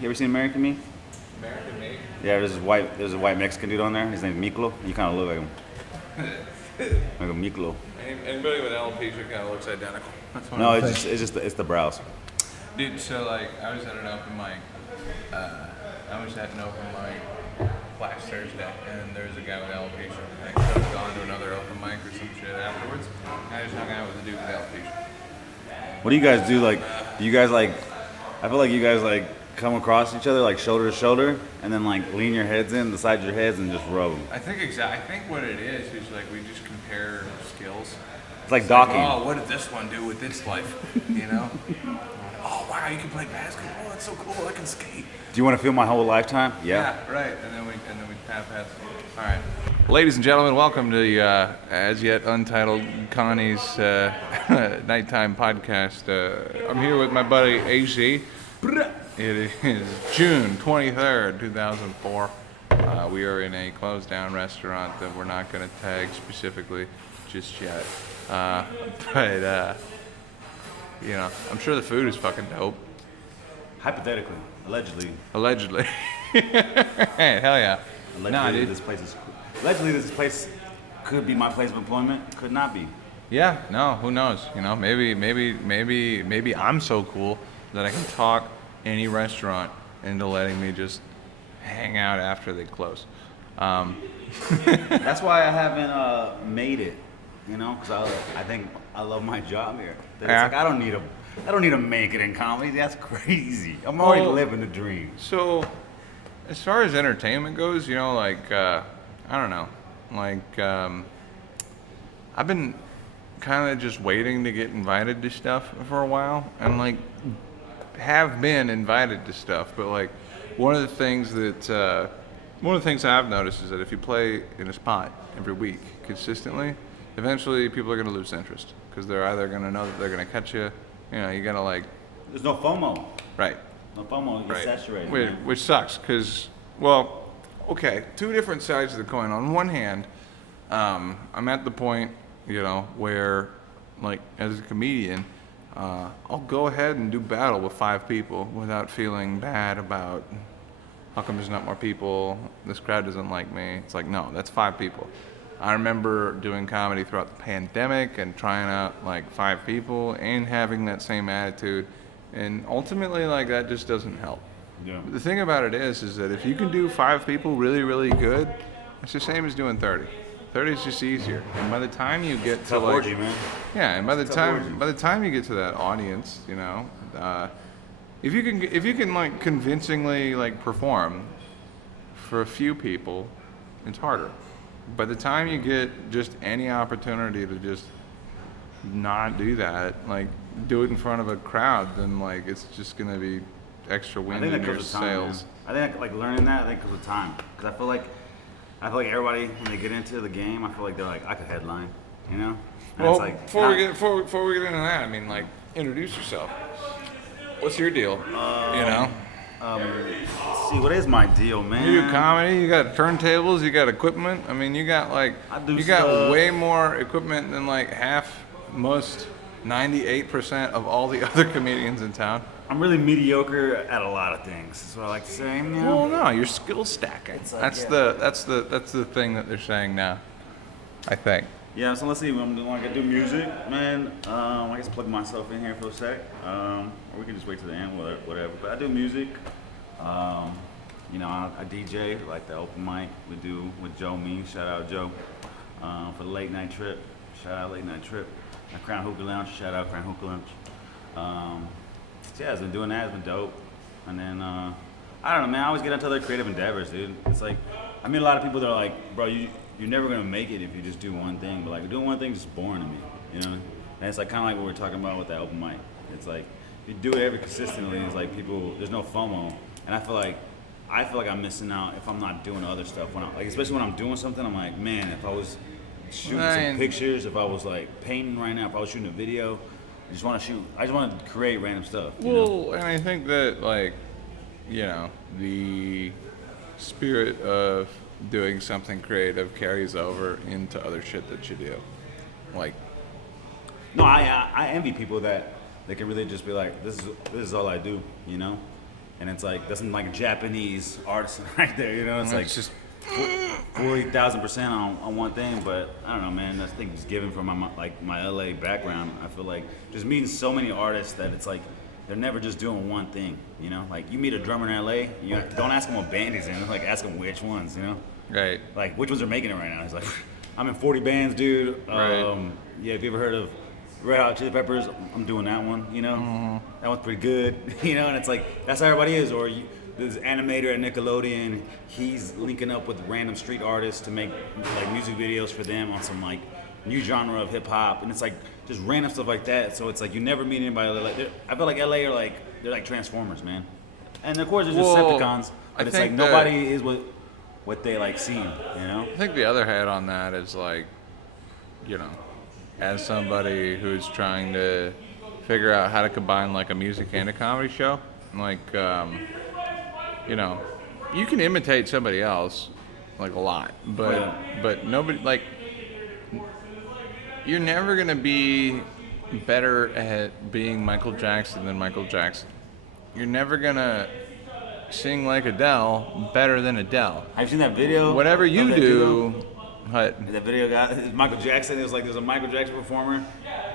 You ever seen American Me? American Me? Yeah, there's a white Mexican dude on there. His name's Miklo. You kind of look like him. Like a Miklo. Anybody with alopecia kind of looks identical. That's what No, I'm it's the brows. Dude, so like, I was at an open mic. Last Thursday, and there's a guy with alopecia. I could have gone to another open mic or some shit afterwards. I just hung out with a dude with alopecia. What do you guys do? Like, do you guys like? I feel like you guys like come across each other like shoulder to shoulder, and then like lean your heads in the sides of your heads and just rub them. I think what it is like we just compare skills. It's like docking. Oh, what did this one do with its life? You know? Oh wow, you can play basketball. That's so cool. I can skate. Do you want to feel my whole lifetime? Yeah. Yeah, right. And then we tap. All right. Ladies and gentlemen, welcome to the as yet untitled Connie's nighttime podcast. I'm here with my buddy Az. It is June 23rd, 2004. We are in a closed down restaurant that we're not going to tag specifically just yet. But you know, I'm sure the food is fucking dope. Hypothetically, allegedly. Hey, hell yeah. Allegedly, dude. This place could be my place of employment. Could not be. Yeah, no, who knows? You know, maybe I'm so cool that I can talk any restaurant into letting me just hang out after they close. That's why I haven't made it. You know, because I think I love my job here. It's like I don't need to make it in comedy. That's crazy. I'm already living the dream. So, as far as entertainment goes, you know, like I don't know, like I've been kind of just waiting to get invited to stuff for a while, and like have been invited to stuff. But like one of the things I've noticed is that if you play in a spot every week consistently, eventually people are going to lose interest because they're either going to know that they're going to catch you. You know, you got to like. There's no FOMO. Right. No FOMO. You're saturated. Which sucks because, well, okay, two different sides of the coin. On one hand, I'm at the point, you know, where, like, as a comedian, I'll go ahead and do battle with 5 people without feeling bad about how come there's not more people, this crowd doesn't like me. It's like, no, that's 5 people. I remember doing comedy throughout the pandemic and trying out like 5 people and having that same attitude. And ultimately, like, that just doesn't help. Yeah. The thing about it is that if you can do 5 people really, really good, it's the same as doing 30. 30 is just easier. And by the time you get to like, orgy, man. yeah, and by the time you get to that audience, you know, if you can like convincingly like perform for a few people, it's harder. By the time you get just any opportunity to just not do that, like do it in front of a crowd, then like it's just gonna be extra wind in your sails. I think like learning that, I think comes with time. Because I feel like everybody when they get into the game, I feel like they're like, I could headline, you know. And Well, it's like, before we get into that, I mean, like, introduce yourself. What's your deal? You know. Let's see, what is my deal, man? You do comedy, you got turntables, you got equipment. I mean, you got like, got way more equipment than like most 98% of all the other comedians in town. I'm really mediocre at a lot of things. That's what I like to say. You know? Well, no, you're skill stacking. Like, that's the thing that they're saying now, I think. Yeah, so let's see. I'm doing like I do music, man. I guess plug myself in here for a sec, or we can just wait till the end, whatever. But I do music. You know, I DJ like the open mic we do with Joe Mean. Shout out Joe for the late night trip. Shout out late night trip. Crown Hookah Lounge. Shout out Crown Hookah Lounge. So yeah, I've been doing that. It's been dope. And then I don't know, man. I always get into other creative endeavors, dude. It's like I meet a lot of people that are like, bro, you're never gonna make it if you just do one thing. But like doing one thing is just boring to me, you know. And it's like kind of like what we're talking about with that open mic. It's like if you do it every consistently, it's like people. There's no FOMO, and I feel like I'm missing out if I'm not doing other stuff. When especially when I'm doing something, I'm like, man, if I was shooting some pictures, if I was like painting right now, if I was shooting a video, I just want to shoot. I just want to create random stuff. Well, and I think that like, you know, the spirit of doing something creative carries over into other shit that you do. Like, no, I envy people that they can really just be like, this is all I do, you know. and it's like that's some like Japanese artisan right there. You know, it's like It's just 40,000% on one thing. But I don't know, man. I think just given from my LA background, I feel like just meeting so many artists that it's like they're never just doing one thing. You know, like you meet a drummer in LA, you don't ask him what band he's in. Like ask him which ones. You know, right. like which ones are making it right now. He's like, I'm in 40 bands, dude. Right. Yeah, have you ever heard of Red Hot Chili Peppers? I'm doing that one, you know? That one's pretty good, you know? And it's like, that's how everybody is. Or this animator at Nickelodeon, he's linking up with random street artists to make like music videos for them on some like new genre of hip hop. And it's like just random stuff like that. So it's like you never meet anybody like, I feel like LA are like, they're like Transformers, man. And of course there's Decepticons, but it's like nobody is what they like seeing, you know? I think the other hat on that is like, you know, as somebody who's trying to figure out how to combine like a music and a comedy show, like, you know, you can imitate somebody else like a lot, but nobody, like, you're never gonna be better at being Michael Jackson than Michael Jackson. You're never gonna sing like Adele better than Adele. Have you seen that video? Whatever you do, what? That video got Michael Jackson. It was like there's a Michael Jackson performer,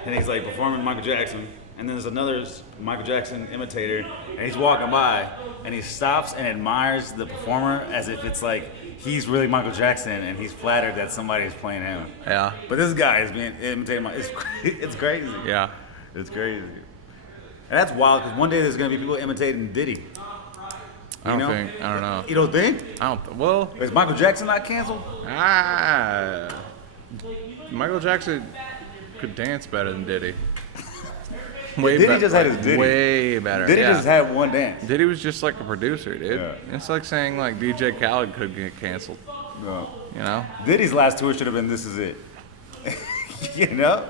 and he's like performing Michael Jackson, and then there's another Michael Jackson imitator, and he's walking by, and he stops and admires the performer as if it's like he's really Michael Jackson, and he's flattered that somebody's playing him. Yeah. But this guy is being imitated. It's crazy. Yeah. It's crazy. And that's wild because one day there's gonna be people imitating Diddy. I don't know. You don't think? Well, Is Michael Jackson not canceled? Michael Jackson could dance better than Diddy. Diddy just had his Diddy. Way better. Diddy just had one dance. Diddy was just like a producer, dude. Yeah. It's like saying like DJ Khaled could get canceled. No. You know? Diddy's last tour should have been "This Is It." You know?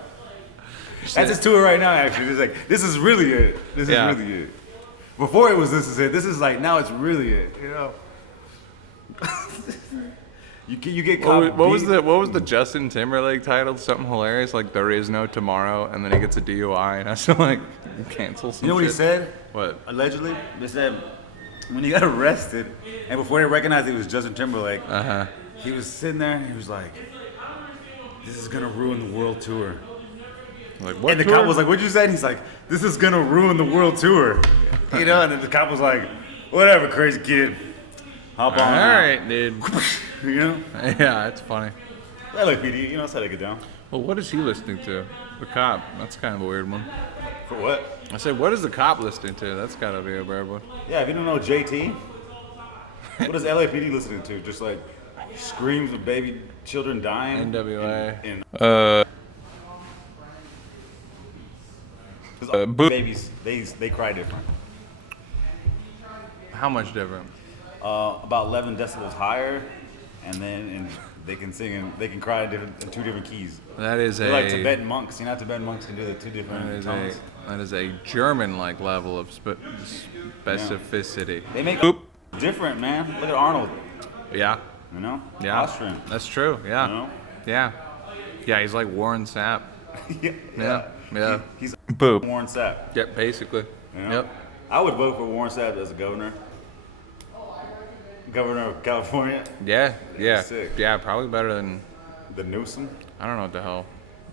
That's his tour right now. Actually, it's like this is really it. This is really it. Before it was "This Is It." This is like now it's really it. You know? you get caught. What was the Justin Timberlake title? Something hilarious like "There Is No Tomorrow," and then he gets a DUI and has to like cancel some. You know what he shit. said? What? Allegedly, they said when he got arrested, and before they recognized it was Justin Timberlake, he was sitting there and he was like, "This is gonna ruin the world tour." Like what? And the cop was like, "What'd you say?" And he's like, "This is gonna ruin the world tour." You know, and then the cop was like, "Whatever, crazy kid. Hop on." All out." right, dude. You know? Yeah, it's funny. LAPD, you know, that's how they get down. Well, what is he listening to? The cop. That's kind of a weird one. For what? I said, what is the cop listening to? That's gotta be a weird one. Yeah, if you don't know JT, what is LAPD listening to? Just like screams of baby children dying. NWA. Babies, they cry different. How much different? About 11 decibels higher, and they can sing and they can cry in two different keys. That is They're like Tibetan monks. You know, Tibetan monks can do the two that different is tones. that is a German-like level of specificity. They make different, man. Look at Arnold. Yeah. You know? Yeah. Austrian. That's true. Yeah. You know? Yeah. Yeah, he's like Warren Sapp. Yeah. Yeah. He's Boop. Warren Sapp. Yep, basically. You know? Yep. I would vote for Warren Sapp as a governor. Governor of California. Yeah. Yeah. Sick. Yeah, probably better than The Newsom. I don't know what the hell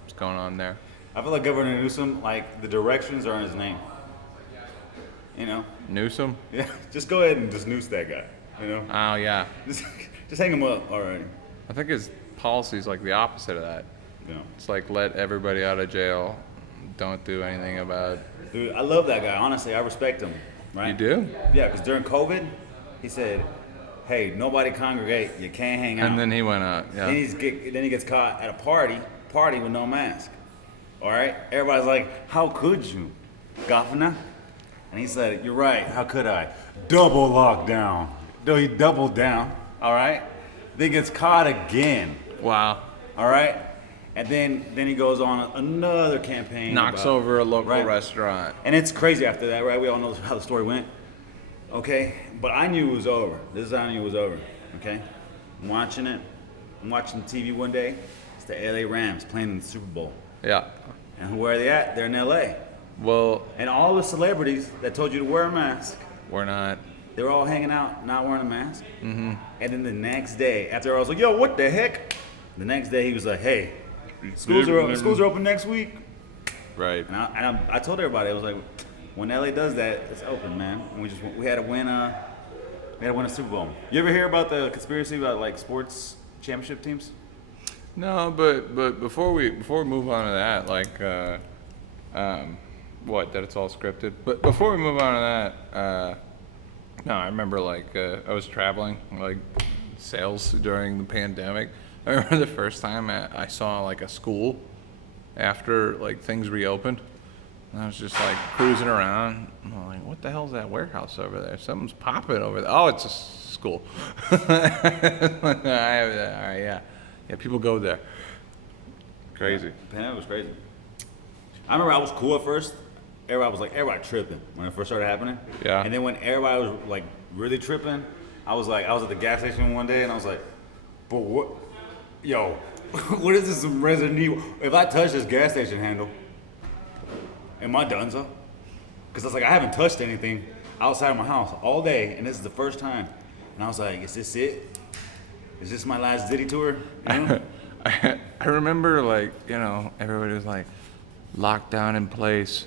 is going on there. I feel like Governor Newsom, like the directions are in his name. You know? Newsom? Yeah. Just go ahead and just noose that guy. You know? Oh yeah. Just hang him up already. I think his policy is like the opposite of that. You know? It's like let everybody out of jail. Don't do anything about it. Dude, I love that guy. Honestly, I respect him. Right? You do? Yeah, because during COVID, he said, "Hey, nobody congregate. You can't hang out." And then he went out. Yeah. Then he gets caught at a party with no mask. All right? Everybody's like, "How could you, governor?" And he said, "You're right. How could I? Double lockdown." No, he doubled down. All right? Then gets caught again. Wow. All right? And then he goes on another campaign. Knocks about- over a local right? restaurant. And it's crazy after that, right? We all know how the story went. Okay? But I knew it was over. This is how I knew it was over. Okay? I'm watching it. I'm watching TV one day. It's the LA Rams playing in the Super Bowl. Yeah. And where are they at? They're in LA. Well, And all the celebrities that told you to wear a mask we're not. they were all hanging out, not wearing a mask. Mm-hmm. And then the next day, after I was like, yo, what the heck? The next day he was like, hey, schools are open next week. Right. And I told everybody, I was like, when LA does that, it's open, man. And we had to win a Super Bowl. You ever hear about the conspiracy about like sports championship teams? No, but before we move on to that, like, what, that it's all scripted? But before we move on to that, no, I remember like I was traveling like sales during the pandemic. I remember the first time I saw like a school after like things reopened. And I was just like cruising around. And I'm like, what the hell's that warehouse over there? Something's popping over there. Oh, it's a school. All right, yeah. Yeah, people go there. Crazy. Yeah, pandemic was crazy. I remember I was cool at first. Everybody tripping when it first started happening. Yeah. And then when everybody was like really tripping, I was at the gas station one day and I was like, but what, yo, what is this, some Resident Evil? If I touch this gas station handle, am I done so? Because I was like, I haven't touched anything outside of my house all day, and this is the first time. And I was like, is this it? Is this my last Diddy tour? You know? I remember, like, you know, everybody was like, lockdown in place,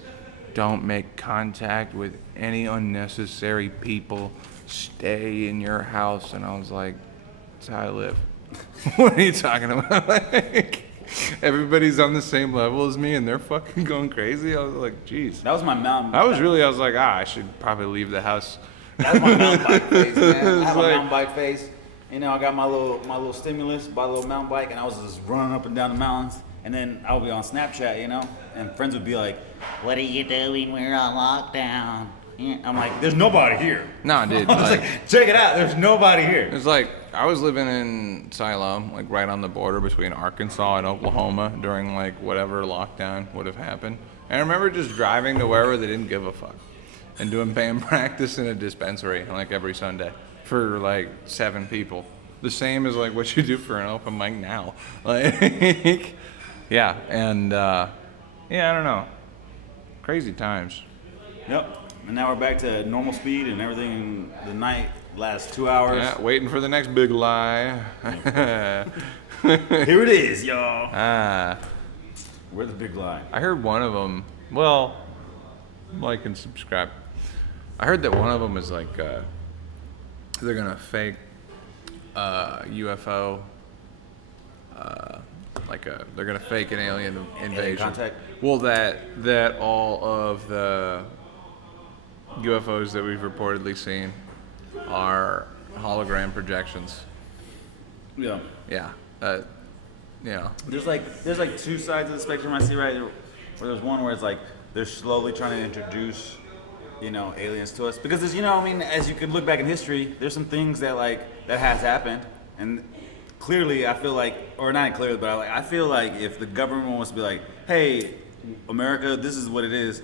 don't make contact with any unnecessary people, stay in your house. And I was like, that's how I live. What are you talking about? Like, everybody's on the same level as me and they're fucking going crazy. I was like, geez. That was my mountain. I was like, I should probably leave the house. That's my mountain bike face, man. I have a mountain bike face. You know, I got my little stimulus, bought a little mountain bike, and I was just running up and down the mountains. And then I would be on Snapchat, you know, and friends would be like, "What are you doing? We're on lockdown." I'm like, "There's nobody here." No, dude. I was like, "Check it out. There's nobody here." It's like I was living in Siloam, like right on the border between Arkansas and Oklahoma during like whatever lockdown would have happened. And I remember just driving to wherever they didn't give a fuck and doing band practice in a dispensary like every Sunday for like 7 people. The same as like what you do for an open mic now. Like, yeah, and yeah, I don't know. Crazy times. Yep. And now we're back to normal speed and everything. The night lasts 2 hours. Yeah, waiting for the next big lie. Here it is, y'all. Ah. We're the big lie. I heard one of them. Well, like and subscribe. I heard that one of them is like they're gonna fake UFO. They're gonna fake an alien invasion. Alien contact? Well, that all of the UFOs that we've reportedly seen are hologram projections. Yeah. Yeah. You know. There's like 2 sides of the spectrum I see, right? Where there's one where it's like they're slowly trying to introduce, you know, aliens to us. Because there's, you know, I mean, as you could look back in history, there's some things that has happened. And clearly I feel like, or not clearly, but I feel like if the government wants to be like, hey, America, this is what it is,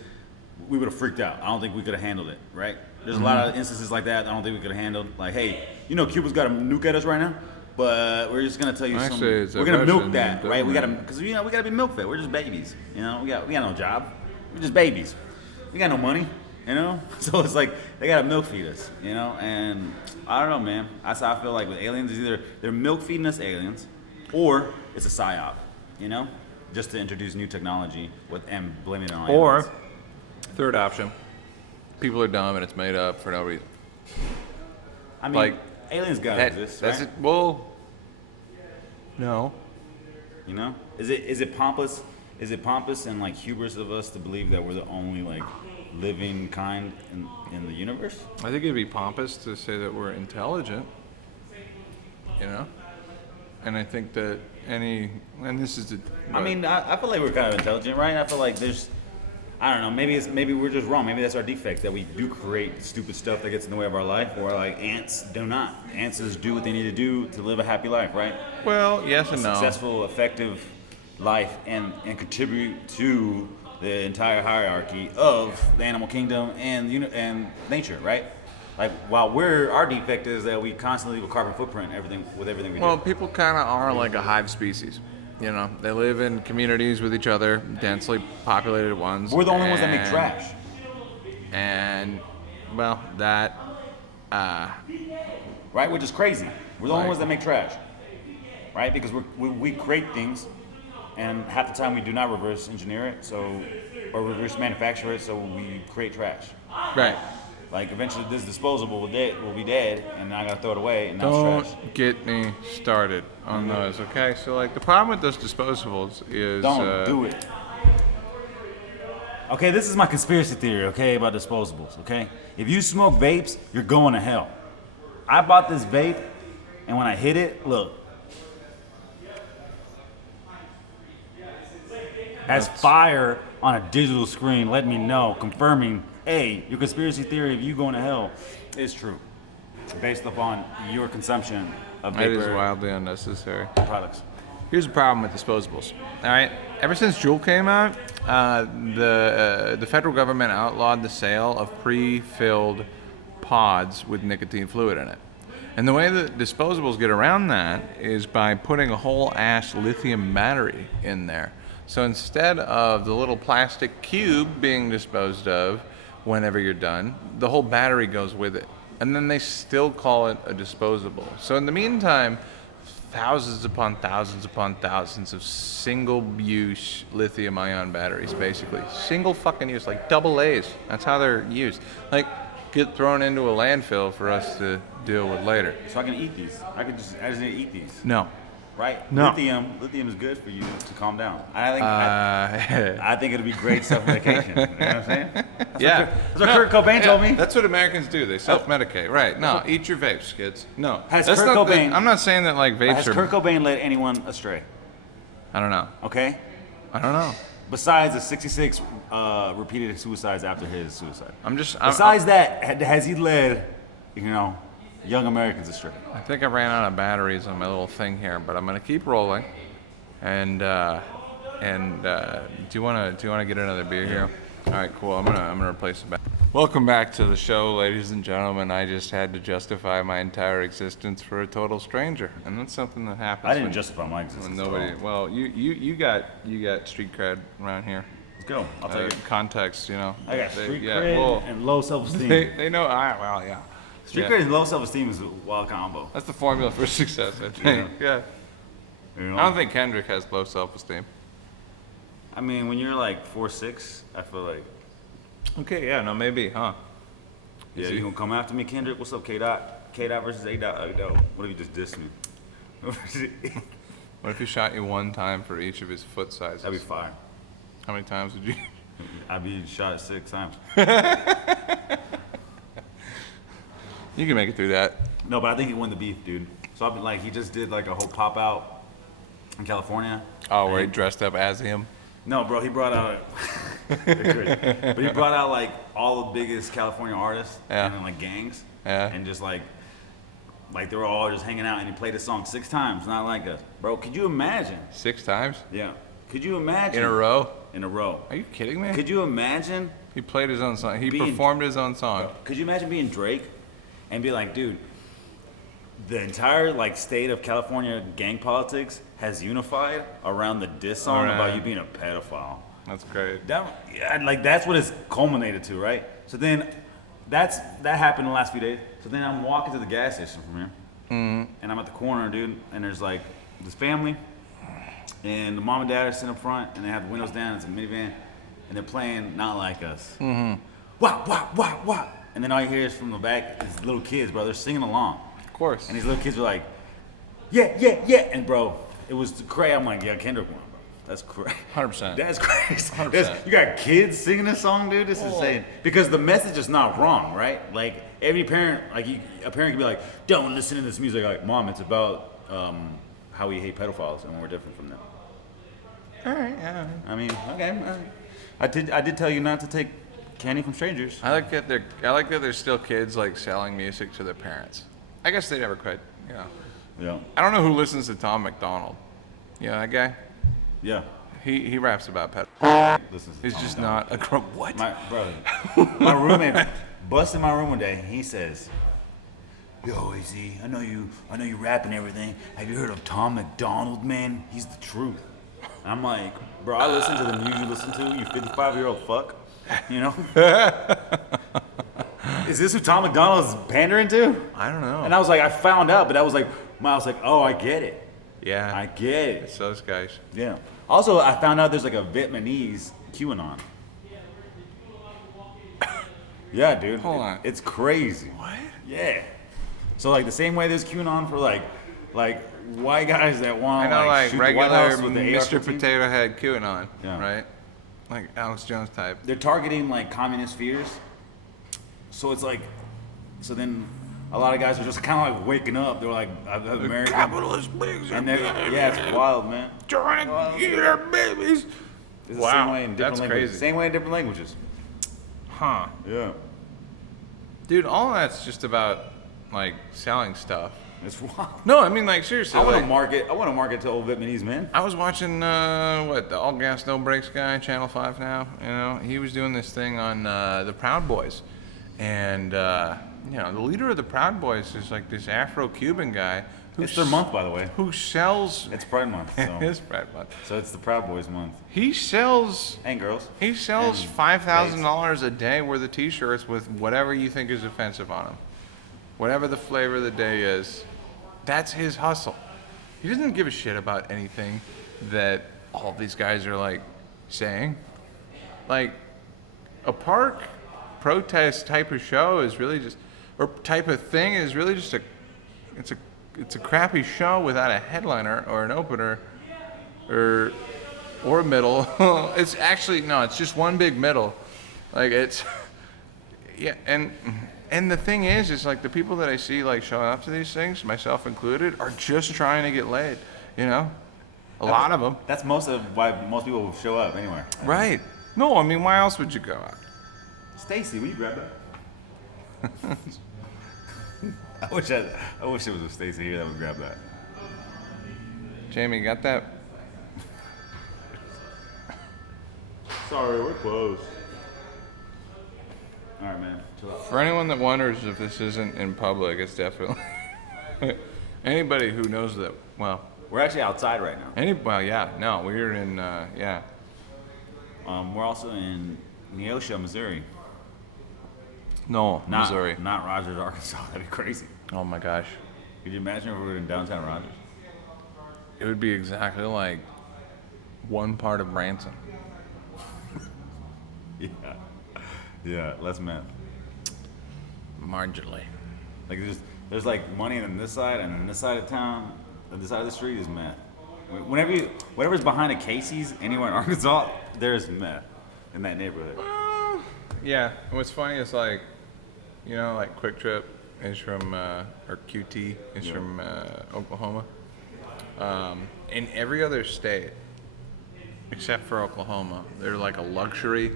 we would have freaked out. I don't think we could have handled it, right? There's a lot of instances like that I don't think we could have handled. Like, hey, you know, Cuba's got a nuke at us right now, but we're just gonna tell you we're gonna milk that, right? We gotta, because you know, we gotta be milk fed. We're just babies, you know. We got no job. We're just babies. We got no money, you know. So it's like they gotta milk feed us, you know. And I don't know, man. That's how I feel like with aliens. Is either they're milk feeding us aliens, or it's a psyop, you know, just to introduce new technology and blame it on aliens. Or third option, people are dumb and it's made up for no reason. I mean, like, aliens gotta exist, right? That's it. Well, no. You know, is it pompous? Is it pompous and like hubris of us to believe that we're the only like living kind in the universe? I think it'd be pompous to say that we're intelligent. You know, and I think that I mean, I feel like we're kind of intelligent, right? I feel like I don't know. Maybe we're just wrong. Maybe that's our defect, that we do create stupid stuff that gets in the way of our life, or like ants do not. Ants just do what they need to do to live a happy life, right? Well, yes and no. Successful, effective life, and contribute to the entire hierarchy of the animal kingdom and nature, right? Like, while our defect is that we constantly leave a carbon footprint with everything we do. Well, people kind of are like a hive species. You know, they live in communities with each other, densely populated ones. We're the only ones that make trash. And, well, that Right? Which is crazy. We're the only ones that make trash. Right? Because we create things, and half the time we do not reverse engineer it, or reverse manufacture it, so we create trash. Right. Like eventually this disposable will be dead, and I gotta throw it away, and now Don't it's trash. get me started on those, okay? So, like, the problem with those disposables is... Don't do it. Okay, this is my conspiracy theory, okay, about disposables, okay? If you smoke vapes, you're going to hell. I bought this vape, and when I hit it, look. As fire on a digital screen, let me know, confirming, hey, your conspiracy theory of you going to hell is true, based upon your consumption of It is vapor wildly unnecessary. products. Here's the problem with disposables. All right, ever since Juul came out, the federal government outlawed the sale of pre-filled pods with nicotine fluid in it. And the way that disposables get around that is by putting a whole ass lithium battery in there. So instead of the little plastic cube being disposed of whenever you're done, the whole battery goes with it. And then they still call it a disposable. So in the meantime, thousands upon thousands of single-use lithium-ion batteries, basically. Single fucking use, like double A's. That's how they're used. Like, get thrown into a landfill for us to deal with later. So I can eat these. I just need to eat these. No. Right? No. Lithium is good for you to calm down. I think it'll be great self-medication. You know what I'm saying? That's what Kurt Cobain told me. That's what Americans do. They self-medicate. Right. No, eat your vapes, kids. No. Has That's Kurt not the- Cobain- I'm not saying that like vapes Has are... Kurt Cobain led anyone astray? I don't know. Okay? I don't know. Besides the 66 repeated suicides after his suicide. Besides that, has he led, young Americans astray? I think I ran out of batteries on my little thing here, but I'm gonna keep rolling. And do you wanna get another beer here? All right, cool. I'm gonna replace the battery. Welcome back to the show, ladies and gentlemen. I just had to justify my entire existence for a total stranger, and that's something that happens. I didn't justify my existence. when nobody. at all. Well, you got street cred around here. Let's go. I'll take it. Context, I got street cred well, and low self-esteem. they know. Well, yeah. Street Yeah. cred and low self-esteem is a wild combo. That's the formula for success, I think. Yeah. You know? I don't think Kendrick has low self-esteem. I mean, when you're like 4'6", I feel like, Okay, yeah, no, maybe, huh? yeah, see? you gonna come after me, Kendrick? What's up, K-Dot? K-Dot versus A-Dot. What if you just dissed me? What if he shot you one time for each of his foot sizes? That'd be fire. How many times would you? I'd be shot at 6 times. You can make it through that. No, but I think he won the beef, dude. So I've been like, he just did like a whole pop out in California. Oh, where he And- dressed up as him? No, bro, he brought out, but he brought out like all the biggest California artists Yeah. and like gangs, Yeah. and just like they were all just hanging out, and he played the song 6 times, not like us, bro. Could you imagine? 6 times? Yeah. Could you imagine? In a row? In a row. Are you kidding me? Could you imagine? He played his own song. He Being- performed his own song. Could you imagine being Drake and be like, dude, the entire like state of California gang politics has unified around the diss song Alright. about you being a pedophile. That's great. That's what it's culminated to, right? So then, that happened in the last few days. So then I'm walking to the gas station from here, and I'm at the corner, dude, and there's like this family, and the mom and dad are sitting up front, and they have the windows down. It's a minivan, and they're playing "Not Like Us." Wah wah wah wah, and then all you hear is from the back is little kids, bro. They're singing along, Of course. and these little kids are like, "Yeah, yeah, yeah," and bro, it was crazy. I'm like, "Yeah, Kendrick won, bro. That's crazy." 100%. That's crazy. 100%. You got kids singing this song, dude. This is insane. Because the message is not wrong, right? Like every parent, a parent can be like, "Don't listen to this music." Like, "Mom, it's about how we hate pedophiles and we're different from them." All right, yeah. I mean, okay. I did tell you not to take candy from strangers. I like that there's still kids like selling music to their parents. I guess they never quit. Yeah. Yeah, I don't know who listens to Tom McDonald. You know that guy? yeah. He raps about pet. Listen, to He's Tom just McDonald. not a what? My brother, my roommate, busts in my room one day. He says, "Yo, AZ, I know you rap and everything. Have you heard of Tom McDonald, man? He's the truth." And I'm like, "Bro, I listen to the music you listen to. You 55-year-old fuck, you know." is this who Tom McDonald's pandering to? I don't know. And I was like, I found out, but I was like, oh, I get it. Yeah. I get it. It's those guys. Yeah. Also, I found out there's like a Vietnamese QAnon. Yeah, dude. Hold on. It's crazy. What? Yeah. So like the same way there's QAnon for like white guys that want I know, like shoot the White regular House with the Mr. AR-15. Potato Head QAnon, Yeah. right? Like Alex Jones type. They're targeting like communist fears. So it's like, so then a lot of guys are just kind of like waking up. They're like, American. Capitalist pigs And they're, yeah, it's wild, man. trying to eat our babies. It's the Wow, same way in different that's languages. crazy. Same way in different languages. Huh. Yeah. Dude, all that's just about like selling stuff. It's wild. No, I mean like seriously. I want to Like, market. I want to market to old Vietnamese men. I was watching the All Gas No Brakes guy, Channel 5 now. You know, he was doing this thing on the Proud Boys, and you know, the leader of the Proud Boys is like this Afro-Cuban guy. It's their month, by the way. Who sells? It's Pride Month. So, His Pride Month. so it's the Proud Boys month. He sells. And girls. He sells And $5,000 a day worth of T-shirts with whatever you think is offensive on them, whatever the flavor of the day is. That's his hustle. He doesn't give a shit about anything that all these guys are like saying. Like a park protest type of show is really just, or type of thing is really just it's a crappy show without a headliner or an opener or a middle. It's actually no, it's just one big middle. Like it's yeah, and the thing is like the people that I see like showing up to these things, myself included, are just trying to get laid. You know, a lot of them. That's most of why most people show up anywhere. Right. No, I mean, why else would you go out? Stacy, will you grab that? I wish it was a Stacy here that would grab that. Jamie, you got that? Sorry, we're closed. All right, man. Chill out. For anyone that wonders if this isn't in public, it's definitely anybody who knows that. Well, We're actually outside right now. well, yeah, no, we're in, yeah. We're also in Neosho, Missouri. No, Not, Missouri. Not Rogers, Arkansas. That'd be crazy. Oh my gosh, Could you imagine if we were in downtown Rogers? it would be exactly like one part of Branson. Yeah. Yeah, less meth. Marginally. Like there's like money on this side, and on this side of town, on this side of the street is meth. Whatever's behind a Casey's anywhere in Arkansas, there's meth in that neighborhood. Yeah, and what's funny is like, you know, like Quick Trip is from, or QT is Yeah. from Oklahoma. In every other state, except for Oklahoma, they're like a luxury,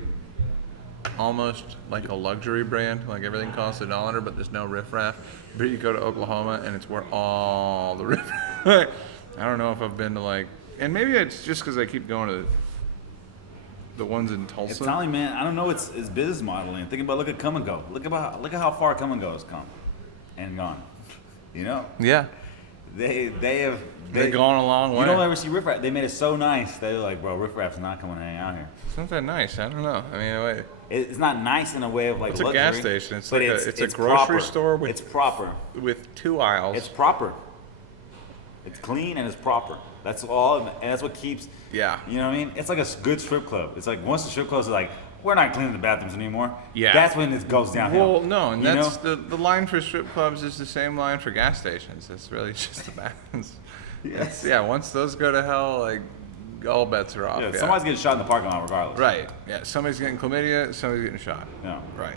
almost like a luxury brand. Like everything costs $1, but there's no riffraff. But you go to Oklahoma and it's where all the riffraff. I don't know if I've been to like, and maybe it's just because I keep going to the ones in Tulsa. It's telling, man. I don't know. It's business modeling. Think about look at Come and Go. Look at how far Come and Go has come and gone. You know, Yeah, they've gone a long way. You don't ever see riffraff. They made it so nice. They're like, bro, riffraff's not coming to hang out here. It's not that nice. I don't know. I mean, wait. It's not nice in a way of like It's a luxury, gas station. It's but like it's a grocery proper. store with It's proper. with 2 aisles. It's proper. It's clean and it's proper. That's all, and that's what keeps. Yeah. You know what I mean? It's like a good strip club. It's like once the strip clubs are like, we're not cleaning the bathrooms anymore. Yeah. That's when it goes downhill. Well, no, and You that's know? the line for strip clubs is the same line for gas stations. It's really just the balance. Yes. Yeah, once those go to hell, like all bets are off. Yeah, Yeah, somebody's getting shot in the parking lot regardless. right. Yeah, somebody's getting chlamydia, somebody's getting shot. Yeah. Right.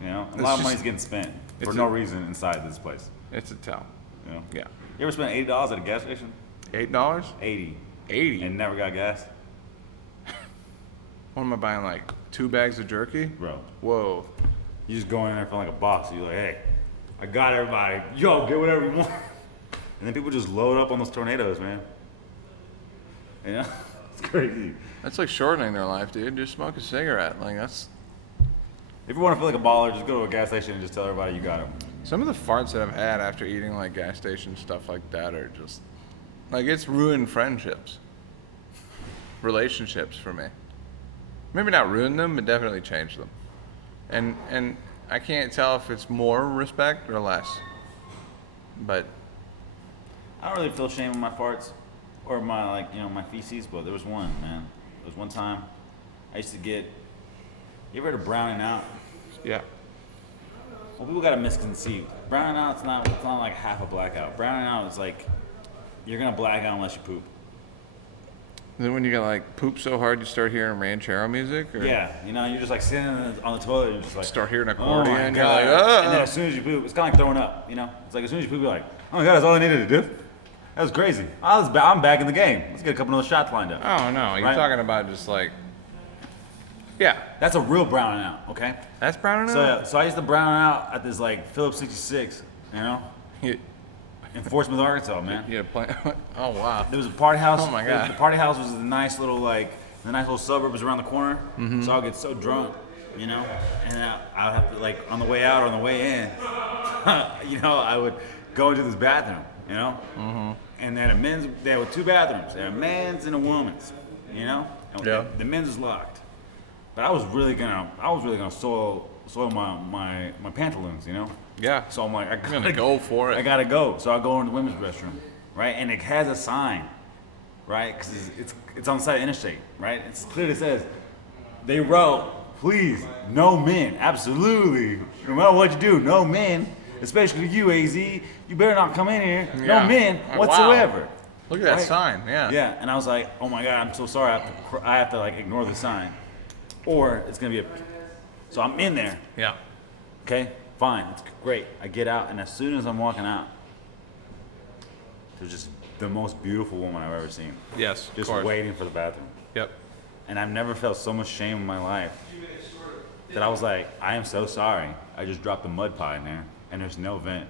You know, a It's lot of just- money's getting spent for it's no a- reason inside this place. It's a tell. You know? Yeah. You ever spent $80 at a gas station? $8? 80. 80. And never got gas? What am I buying? Like 2 bags of jerky? Bro. Whoa. You just go in there feeling like a boss. You're like, hey, I got everybody. Yo, get whatever you want. And then people just load up on those tornadoes, man. You know? It's crazy. That's like shortening their life, dude. Just smoke a cigarette. Like that's If you want to feel like a baller, just go to a gas station and just tell everybody you got them. some of the farts that I've had after eating like gas station stuff like that are just like it's ruined friendships, relationships for me. Maybe not ruined them, but definitely changed them. And I can't tell if it's more respect or less. But I don't really feel shame in my farts or my my feces, but there was one, man. There was one time I used to get. You ever heard of browning out? yeah, Well, people got it misconceived. Browning out, it's not like half a blackout. Browning out is like you're gonna black out unless you poop. then when you get like poop so hard you start hearing ranchero music, or Yeah, you're just like sitting on the toilet, and you're just like start hearing oh accordion, my you're God. like, ah. And then as soon as you poop, it's kind of like throwing up. It's like as soon as you poop, you're like, oh my God, that's all I needed to do. That was crazy. I'm back in the game. Let's get a couple of those shots lined up. Oh no, you're Right? talking about just like, yeah, That's a real browning out, okay? that's browning So out. yeah, so I used to brown out at this like Phillips 66, You, in Fort Smith, Arkansas, man. you had a plan. Oh wow. There was a party house. Oh, my God. The party house was the nice little suburb was around the corner. Mm-hmm. So I'll get so drunk, and I'll have to like on the way out or on the way in, I would go into this bathroom, Mm-hmm. and they had two bathrooms. They had a men's and a woman's, And Yeah. The men's was locked, but I was really gonna soil my pantaloons, Yeah. So I'm like, I'm gonna go for it. I gotta go. So I go in the women's restroom, right? And it has a sign, right? Because it's on the side of the interstate, right? It clearly says, they wrote, please, no men. Absolutely. No matter what you do, no men. Especially you, AZ. You better not come in here. Yeah. No men Oh, whatsoever. wow. Look at that Right? sign. Yeah. Yeah, and I was like, oh my God, I'm so sorry. I have to like ignore the sign. Or it's gonna be so I'm in there. Yeah. Okay, fine, it's great. I get out, and as soon as I'm walking out, there's just the most beautiful woman I've ever seen, Yes. just of course. waiting for the bathroom. Yep. And I've never felt so much shame in my life that I was like, I am so sorry. I just dropped a mud pie in there, and there's no vent.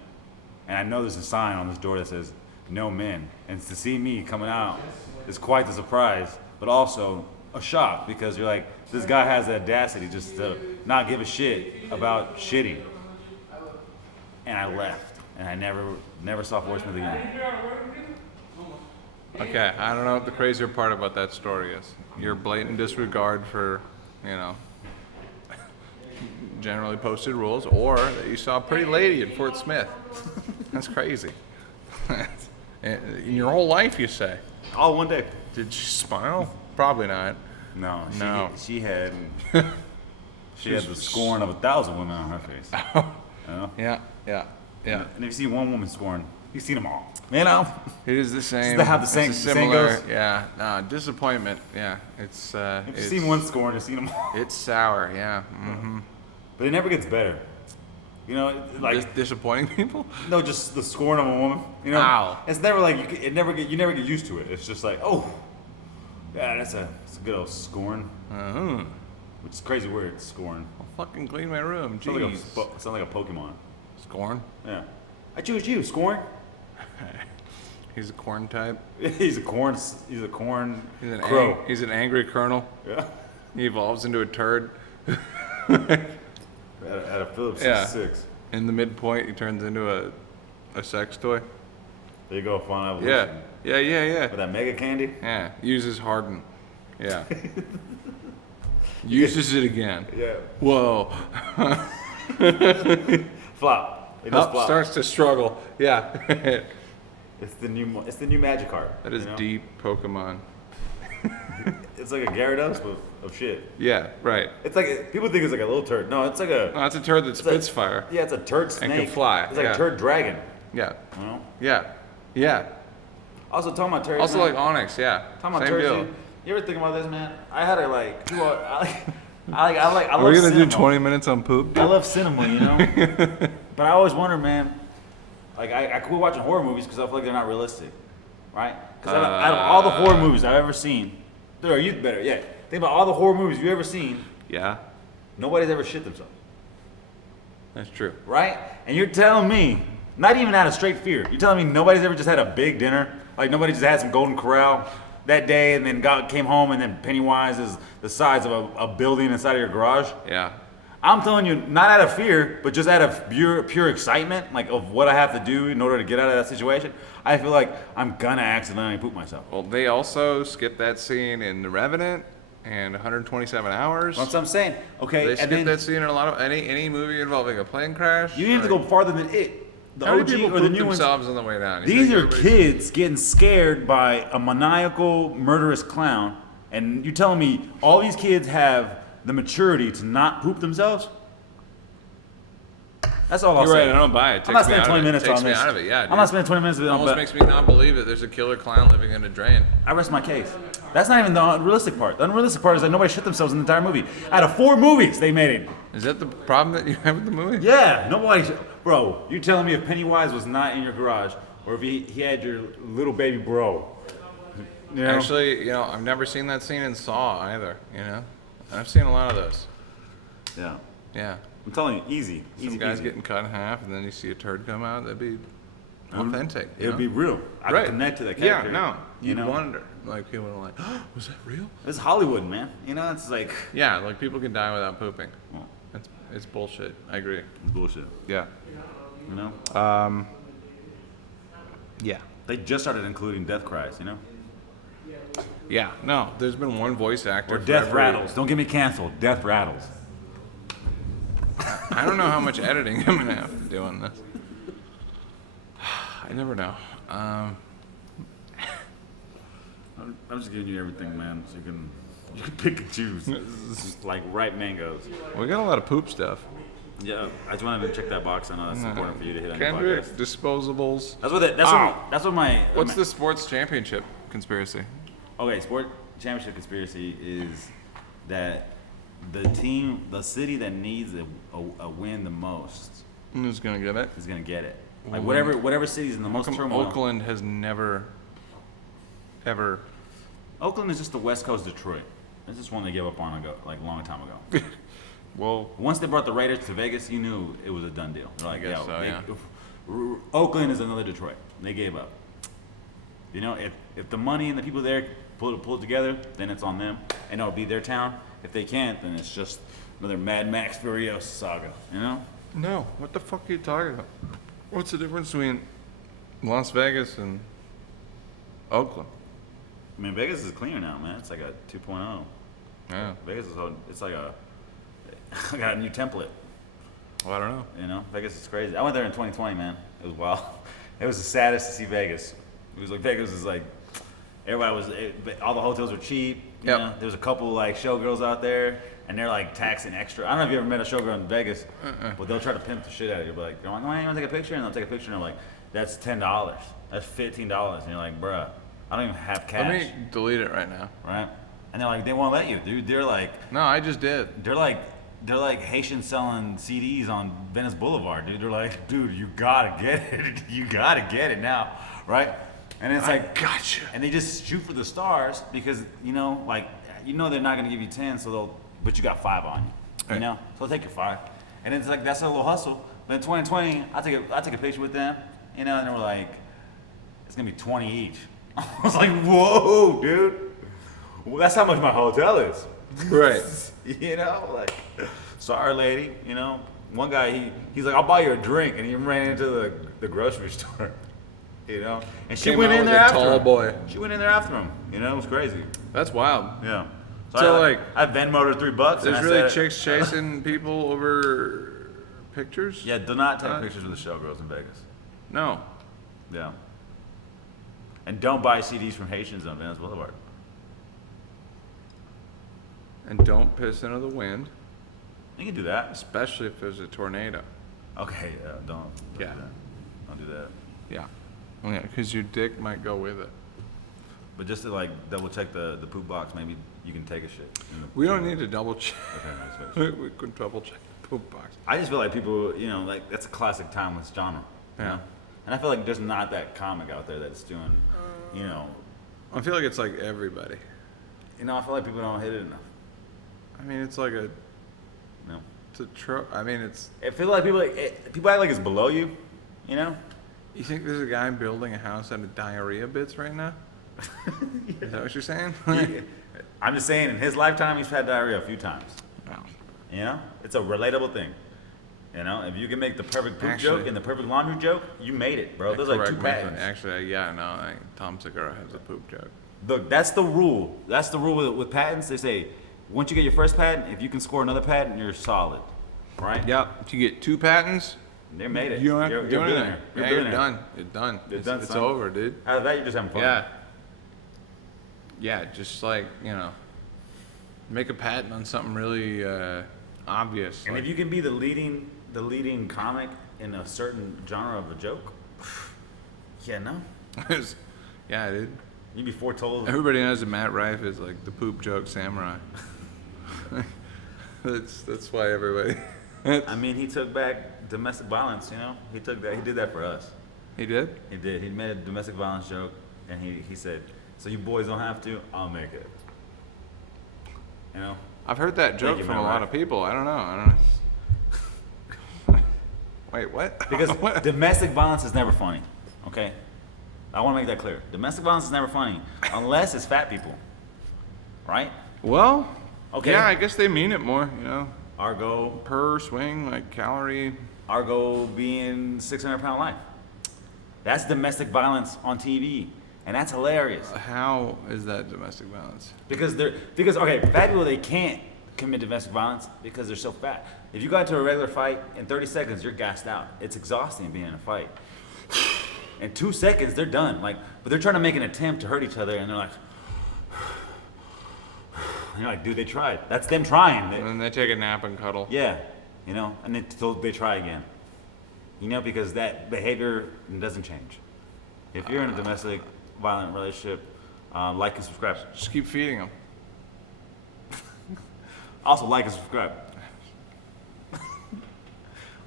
And I know there's a sign on this door that says, no men. And to see me coming out is quite the surprise, but also a shock, because you're like, this guy has the audacity just to not give a shit about shitting. And I left, and I never saw Fort Smith again. Okay. I don't know what the crazier part about that story is. Your blatant disregard for, generally posted rules, or that you saw a pretty lady in Fort Smith. That's crazy. In your whole life, you say. All one day. Did she smile? Probably not. No, No. she had the scorn of 1,000 women on her face. Yeah. Yeah. Yeah. And if you see one woman scorn, you've seen them all. It is the same. they have the same- it's a the same similar. goes? Yeah. Disappointment. Yeah. It's. If It's, you've seen one scorn, you've seen them all. it's sour. Yeah. Mm-hmm. But it never gets better. Disappointing people. No, just the scorn of a woman. Ow. It's never like you never get used to it. It's just like, oh, yeah, that's a good old scorn. Uh-huh. Which is a crazy word, scorn. I'll fucking clean my room. Sounds like, Jeez. sounds like a Pokemon. Scorn. Yeah. I choose you, scorn. He's a corn type. He's a corn. He's a corn He's an crow. he's an angry colonel. Yeah. He evolves into a turd. At a Phillips Yeah. 66. In the midpoint, he turns into a sex toy. There you go, fun Yeah. evolution. Yeah. With that mega candy. Yeah. Uses harden. Yeah. Uses it again. Yeah. Whoa. Flop. It does Up, flop. starts to struggle. Yeah. It's the new magic card. That is deep Pokemon. It's like a Gyarados but of shit. Yeah. Right. It's like people think it's like a little turd. No, it's like a No, it's a turd that spits fire. yeah, it's a turd snake. can fly, It's like yeah. a turd dragon. Yeah. You know. Yeah. Yeah. Also, talking about turds. Also man, like Onyx. Yeah. talking about Same turds. deal. Dude, you ever think about this, man? I had to like do. I love We're gonna cinema. do 20 minutes on poop. I love cinema, But I always wonder, man. Like I quit watching horror movies because I feel like they're not realistic, right? Because out of all the horror movies I've ever seen, or you better, yeah. Think about all the horror movies you've ever seen. Yeah. Nobody's ever shit themselves, That's true. right? And you're telling me, not even out of straight fear, you're telling me nobody's ever just had a big dinner, like nobody just had some Golden Corral that day, and then came home, and then Pennywise is the size of a building inside of your garage. Yeah. I'm telling you, not out of fear, but just out of pure excitement, like of what I have to do in order to get out of that situation. I feel like I'm gonna accidentally poop myself. Well, they also skipped that scene in The Revenant and 127 Hours. That's what I'm saying. Okay, They and skip then that scene in a lot of any movie involving a plane crash. you need to go farther than it. The How many OG people or the poop new ones. themselves on the way down? You These think are everybody- kids getting scared by a maniacal, murderous clown, and you're telling me all these kids have the maturity to not poop themselves? That's all I'll You're say. right. I don't buy it. I'm not Takes me spending out 20 of it. minutes Takes on me this. out of it. Yeah, I'm dude. not spending 20 minutes. It almost makes me not believe that there's a killer clown living in a drain. I rest my case. That's not even the unrealistic part. The unrealistic part is that nobody shit themselves in the entire movie. Out of 4 movies they made it. Is that the problem that you have with the movie? Yeah, nobody. Bro, you're telling me if Pennywise was not in your garage, or if he had your little baby bro. You know? Actually, I've never seen that scene in Saw either. I've seen a lot of those. Yeah. Yeah. I'm telling you, easy. Some Easy, guys easy. getting cut in half, and then you see a turd come out. That'd be authentic. It would be real. I could connect to that character. Yeah, no. You You'd know? wonder. Like, people are like, oh, was that real? It's Hollywood, man. It's like Yeah, like people can die without pooping. well, It's bullshit. I agree. it's bullshit. Yeah. You know? Yeah. They just started including death cries. Yeah. No, there's been one voice actor. Or for death every- rattles. Don't get me canceled. Death rattles. I don't know how much editing I'm gonna have to do on this. I never know. I'm just giving you everything, man, so you can pick and choose. Just like ripe mangoes. We got a lot of poop stuff. Yeah, I just wanted to check that box. I know that's important for you to hit on your Kendrick, podcast. disposables. That's what my What's the sports championship conspiracy? Okay, sport championship conspiracy is that the city that needs a win the most Who's gonna get it? is gonna get it. Like whatever city's in the most turmoil. Oakland has never, ever. Oakland is just the West Coast Detroit. It's just one they gave up on a long time ago. Well, Once they brought the Raiders to Vegas, you knew it was a done deal. They're like, guess so, yeah. Oakland is another Detroit. They gave up. If the money and the people there pull it together, then it's on them, and it'll be their town. If they can't, then it's just another Mad Max Furiosa saga. no. What the fuck are you talking about? What's the difference between Las Vegas and Oakland? I mean, Vegas is cleaner now, man. It's like a 2.0. Yeah. Vegas it's like I got a new template. Well, I don't know. Vegas is crazy. I went there in 2020, man. It was wild. It was the saddest to see Vegas. It was like Vegas was like all the hotels were cheap. Yep. There was a couple like showgirls out there, and they're like taxing extra. I don't know if you ever met a showgirl in Vegas, but they'll try to pimp the shit out of you. But like, they're like, "Oh, you want to take a picture?" And they'll take a picture, and they're like, "That's $10. That's $15." And you're like, "Bruh, I don't even have cash." Let me delete it right now. Right? And they're like, they won't let you, dude. They're like, No, I just did. they're like Haitians selling CDs on Venice Boulevard, dude. They're like, dude, you gotta get it. You gotta get it now, right? And it's like, gotcha. and they just shoot for the stars because they're not gonna give you 10, but you got 5 on you, Right. so they'll take your 5, and it's like that's a little hustle. But in 2020, I take a picture with them, and they were like, it's gonna be 20 each. I was like, whoa, dude, well, that's how much my hotel is. Right. Like, sorry, lady. One guy, he's like, I'll buy you a drink, and he ran into the grocery store. And she Came went out in with there a after tall him. boy. She went in there after him. It was crazy. That's wild. Yeah. So, I Venmoed her $3. There's and I really said, chicks chasing people over pictures? Yeah, do not take pictures with the showgirls in Vegas. No. Yeah. And don't buy CDs from Haitians on Venice Boulevard. And don't piss into the wind, You can do that. especially if there's a tornado. Okay, don't. Yeah. Do that. Don't do that. Yeah. Yeah, because your dick might go with it. But just to like double check the poop box, maybe you can take a shit. We don't need to double check. Okay, that's fair. We could double check the poop box. I just feel like people, like that's a classic timeless genre. Yeah. And I feel like there's not that comic out there that's doing, I feel like it's like everybody. I feel like people don't hit it enough. I mean, it's like a, No. it's a trope. I mean, it's, I feel like people act like it's below you, you think there's a guy building a house out of diarrhea bits right now? Is that what you're saying? I'm just saying, in his lifetime, he's had diarrhea a few times. No. It's a relatable thing. If you can make the perfect poop Actually- joke and the perfect laundry joke, you made it, bro. Those are like 2 patents. Actually, yeah, no, Tom Segura has a poop joke. Look, that's the rule. That's the rule with patents. They say once you get your first patent, if you can score another patent, you're solid, right? Yep. If you get 2 patents, They made it. you don't have to do a anything. billionaire. Yeah, you're billionaire. done. You're done. You're It's, done, it's son. over, dude. Out of that, you're just having fun. Yeah. Yeah, just like, make a patent on something really obvious. And like- if you can be the leading comic in a certain genre of a joke, yeah, no, yeah, dude. you'd be foretold. Everybody knows that Matt Rife is like the poop joke samurai. that's why everybody. I mean, he took back domestic violence. He took that. He did that for us. He did? He did. He made a domestic violence joke, and he said, "So you boys don't have to. I'll make it." I've heard that joke you, from Matt a lot Rife. of people. I don't know. Wait, what? Because What? domestic violence is never funny. Okay, I want to make that clear. Domestic violence is never funny unless it's fat people, right? Well, Okay. yeah, I guess they mean it more, Argo per swing, like calorie. being 600-pound life. That's domestic violence on TV, and that's hilarious. How is that domestic violence? Because fat people, they can't commit domestic violence because they're so fat. If you got into a regular fight in 30 seconds, you're gassed out. It's exhausting being in a fight. In 2 seconds, they're done. But they're trying to make an attempt to hurt each other, and they're like, and you're like, dude, they tried. That's them trying. And then they take a nap and cuddle. Yeah, and then they try again. Because that behavior doesn't change. If you're in a domestic violent relationship, like and subscribe. Just keep feeding them. Also, like and subscribe.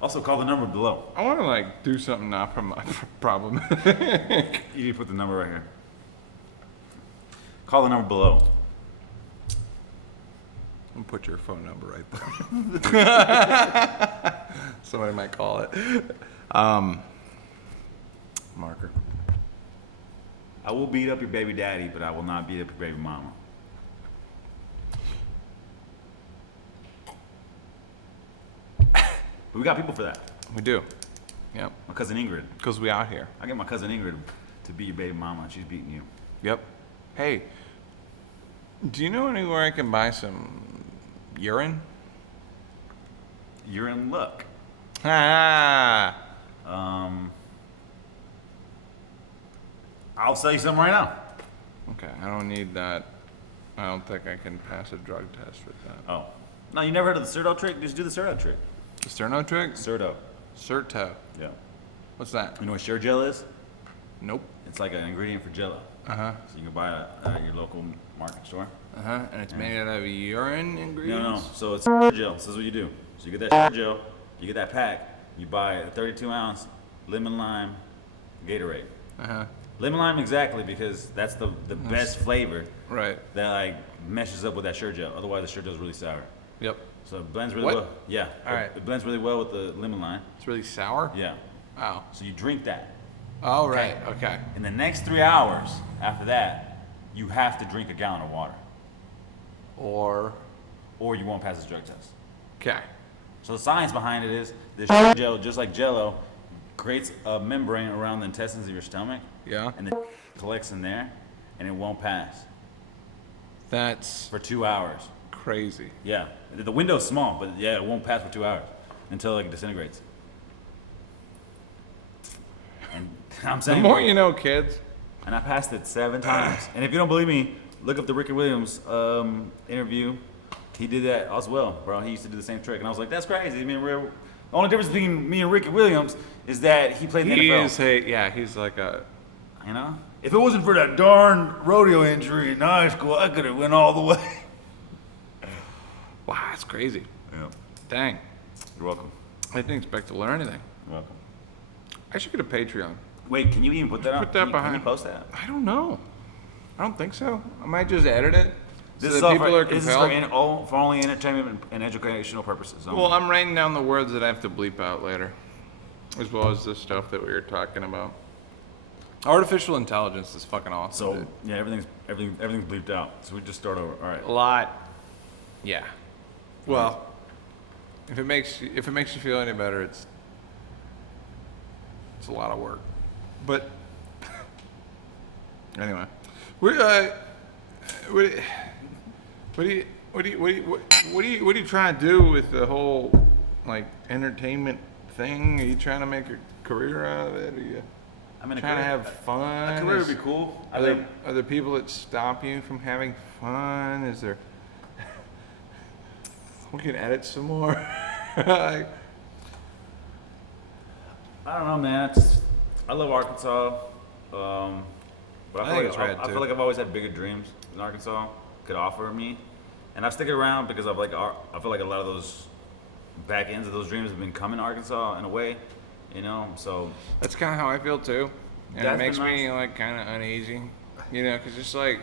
Also, call the number below. I want to do something not problem. You need to put the number right here. Call the number below. I'll put your phone number right there. Somebody might call it. Marker. I will beat up your baby daddy, but I will not beat up your baby mama. But we got people for that. We do. Yep. My cousin Ingrid. Because we out here. I get my cousin Ingrid to beat your baby mama, and she's beating you. Yep. Hey, do you know anywhere I can buy some urine? You're in luck. Ah. I'll sell you some right now. Okay, I don't need that. I don't think I can pass a drug test with that. Oh. No, you never heard of the Cerdo trick? Just do the Cerdo trick. The sterno trick? Cerdo. Certo. Yeah. What's that? You know what Sure-Gel is? Nope. It's like an ingredient for Jello. Uh-huh. So you can buy it at your local market store. Uh-huh. And it's made out of urine No, ingredients? so it's Sure-Gel. So this is what you do. So you get that Sure-Gel, you get that pack, you buy a 32-ounce lemon lime Gatorade. Uh-huh. Lemon lime exactly because that's the best flavor Right. that meshes up with that Sure-Gel. Otherwise the Sure-Gel is really sour. Yep. So it blends really What? well. Yeah. All right. It blends really well with the lemon lime. It's really sour? Yeah. Oh. So you drink that. Oh, right. Okay. In the next 3 hours after that, you have to drink a gallon of water, Or. or you won't pass this drug test. Okay. So the science behind it is this gel, just like Jello, creates a membrane around the intestines of your stomach, Yeah. and it collects in there, and it won't pass That's for 2 hours. crazy. Yeah, the window's small, but yeah, it won't pass for 2 hours until it disintegrates. And I'm The saying, more you know, kids. and I passed it 7 times. And if you don't believe me, look up the Ricky Williams interview. He did that as well, bro. He used to do the same trick, and I was like, that's crazy. I mean, the only difference between me and Ricky Williams is that he played in the He NFL. is he's like a. You know, if it wasn't for that darn rodeo injury in high school, I could have went all the way. Wow, that's crazy. Yeah, Dang. you're welcome. I didn't expect to learn anything. You're welcome. I should get a Patreon. Wait, can you even put that up? Put that Can you behind. post that? I don't know. I don't think so. I might just edit it. This so is that all people for, are this is compelled. for only entertainment and educational purposes. Only. Well, I'm writing down the words that I have to bleep out later, as well as the stuff that we were talking about. Artificial intelligence is fucking awesome. so dude. yeah, everything's bleeped out. So we just start over. All right. A lot. Yeah. Well, if it makes you feel any better, it's a lot of work. But anyway, what do you What are you trying to do with the whole like entertainment thing? Are you trying to make a career out of it? Are you I mean, trying to have fun? A career would be cool. Are there people that stop you from having fun? Is there? We can edit some more. I don't know, man. I love Arkansas, but I think it's rad, I too. feel like I've always had bigger dreams than Arkansas could offer me, and I stick around because I feel like a lot of those back ends of those dreams have been coming to Arkansas in a way, you know. So That's kind of how I feel too, and That's it makes been me nice. like kind of uneasy, you know, because it's like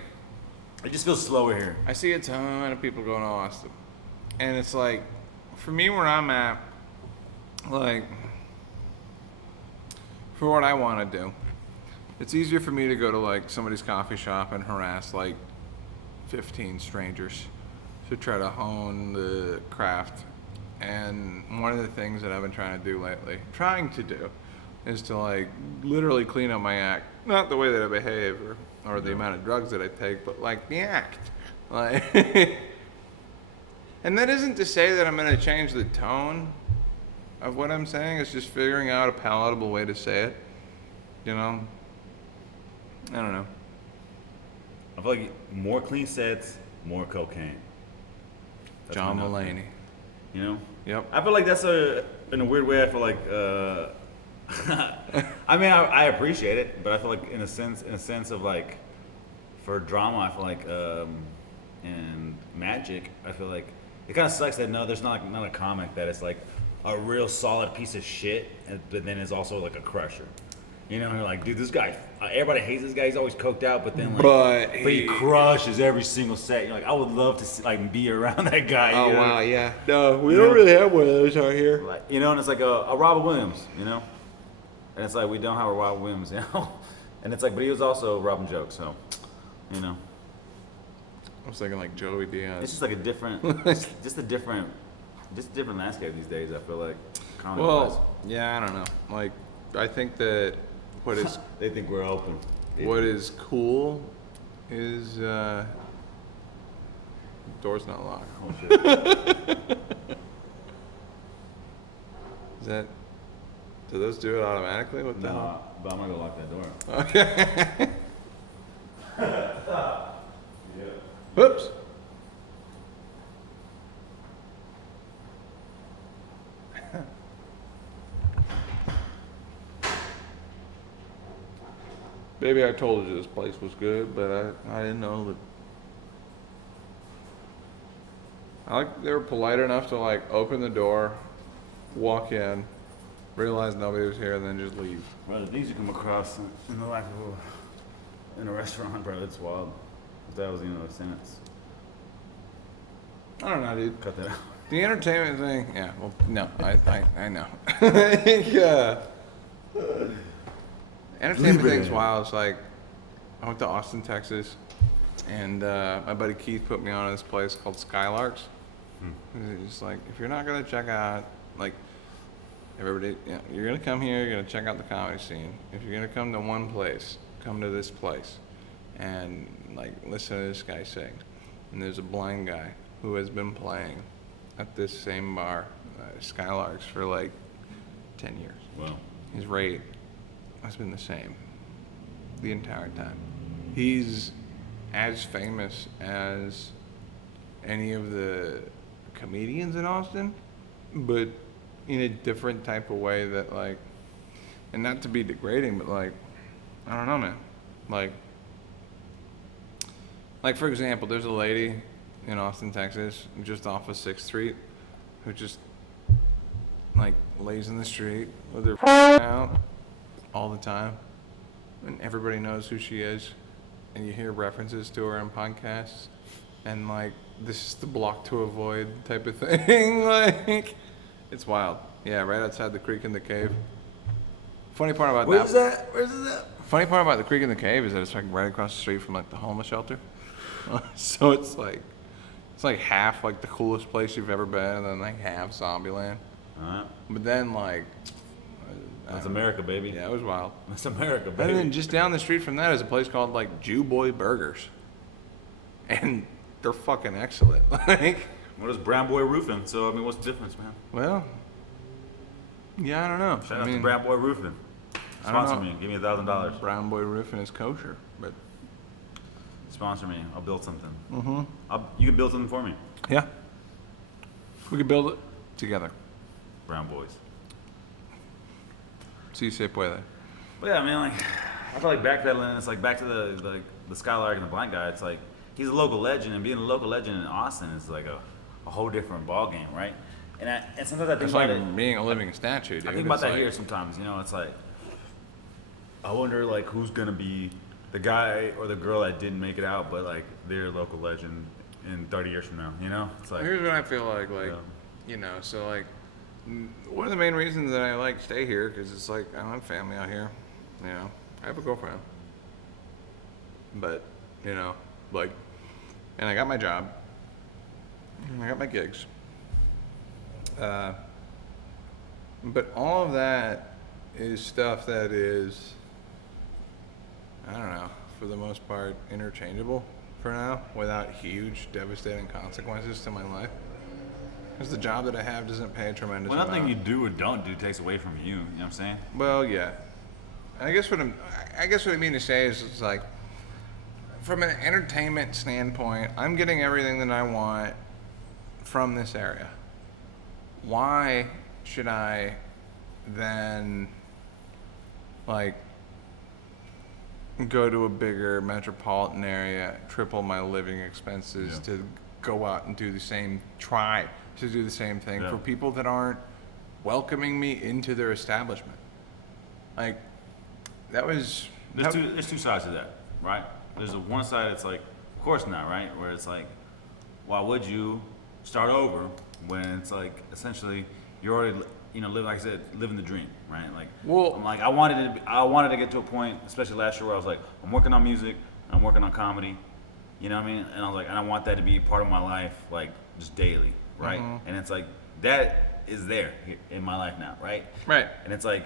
it just feels slower here. I see a ton of people going to Austin, and it's like, for me where I'm at, like, for what I want to do, it's easier for me to go to like somebody's coffee shop and harass like 15 strangers to try to hone the craft. And one of the things that I've been trying to do lately, is to like literally clean up my act. Not the way that I behave or the amount of drugs that I take, but like the act. Like, and that isn't to say that I'm going to change the tone of what I'm saying. It's just figuring out a palatable way to say it. You know? I don't know. I feel like more clean sets, more cocaine. That's John my note. Mulaney. You know? Yep. I feel like that's in a weird way, I feel like, I mean, I appreciate it, but I feel like in a sense of like, for drama, I feel like, and magic, I feel like, it kind of sucks that there's not a comic that is like a real solid piece of shit, but then is also like a crusher. You know, you're like, dude, this guy, everybody hates this guy. He's always coked out, but then like, But he crushes every single set. You're like, I would love to like be around that guy. Oh you know? wow, yeah. No, we You don't know? really have one of those out here. Like, you know, and it's like a Robert Williams, you know, and it's like we don't have a Robert Williams, you know, and it's like, but he was also robbing jokes, so, you know, I was thinking like Joey it's Diaz. just like a different, just a different landscape these days. I feel like. Well, yeah, I don't know. Like, I think that what is they think we're open. what is cool is door's not locked. Oh, shit. Is that? Do those do it automatically? What the hell? No, but I'm gonna go lock that door. Okay. Yeah. Whoops. Maybe I told you this place was good, but I didn't know that. They were polite enough to like open the door, walk in, realize nobody was here, and then just leave. Bro, the things you come across in the life in a restaurant, bro, it's wild. If that was, a sentence. I don't know, dude. Cut that out. The entertainment thing, yeah. Well, no, I know. Yeah. Entertainment thing's wild. It's like I went to Austin, Texas, and my buddy Keith put me on this place called Skylarks. It's like, if you're not gonna check out, like, everybody, you're gonna come here, you're gonna check out the comedy scene. If you're gonna come to one place, come to this place, and like listen to this guy sing. And there's a blind guy who has been playing at this same bar, Skylarks, for like 10 years. Well, His rate has been the same the entire time. He's as famous as any of the comedians in Austin, but in a different type of way that, like, and not to be degrading, but like, I don't know, man. Like for example, there's a lady in Austin, Texas, just off of 6th Street, who just like lays in the street with her out all the time, and everybody knows who she is, and you hear references to her in podcasts, and like, this is the block to avoid type of thing. Like, it's wild. Yeah, right outside the creek in the cave. Funny part about where's that? Where's that? Funny part about the creek in the cave is that it's like right across the street from like the homeless shelter. So it's like half like the coolest place you've ever been, and then like half Zombieland. But then like, That's America, baby. yeah, it was wild. That's America, baby. And then just down the street from that is a place called like Jew Boy Burgers, and they're fucking excellent. Like, What is Brown Boy Roofing? So I mean, what's the difference, man? well, yeah, I don't know. Shout out to Brown Boy Roofing. I don't Sponsor know. me. Give me $1,000. Brown Boy Roofing is kosher, but Sponsor me. I'll build something. You can build something for me. yeah, we could build it together. Brown Boys. Si se puede. But yeah, I mean, like, I feel like backpedaling. It's like back to the Skylark and the Blind Guy. It's like he's a local legend, and being a local legend in Austin is like a whole different ball game, right? And sometimes I think It's about like it. being a living statue, dude. I think about It's that like- here sometimes. You know, it's like I wonder like who's gonna be the guy or the girl that didn't make it out, but like they're a local legend in 30 years from now. You know, it's like Here's what I feel like, Yeah. you know, so like, one of the main reasons that I like stay here, because it's like, I don't have family out here, you know, I have a girlfriend, but, you know, like, and I got my job, and I got my gigs, but all of that is stuff that is, I don't know, for the most part, interchangeable for now, without huge, devastating consequences to my life. Because the job that I have doesn't pay a tremendous well, nothing amount. you do or don't do takes away from you. You know what I'm saying? Well, yeah. I guess what I mean to say is, it's like, from an entertainment standpoint, I'm getting everything that I want from this area. Why should I then, like, go to a bigger metropolitan area, triple my living expenses Yeah. to go out and do the same, try to do the same thing Yeah. for people that aren't welcoming me into their establishment? Like, There's two sides to that, right? There's a one side that's like, of course not, right? Where it's like, why would you start over when it's like essentially you're already, you know, living, like I said, living the dream, right? Like, Well- I'm like, I wanted to get to a point, especially last year, where I was like, I'm working on music, I'm working on comedy, you know what I mean? And I was like, and I want that to be part of my life, like just daily, right? And it's like that is there in my life now, right? Right. And it's like,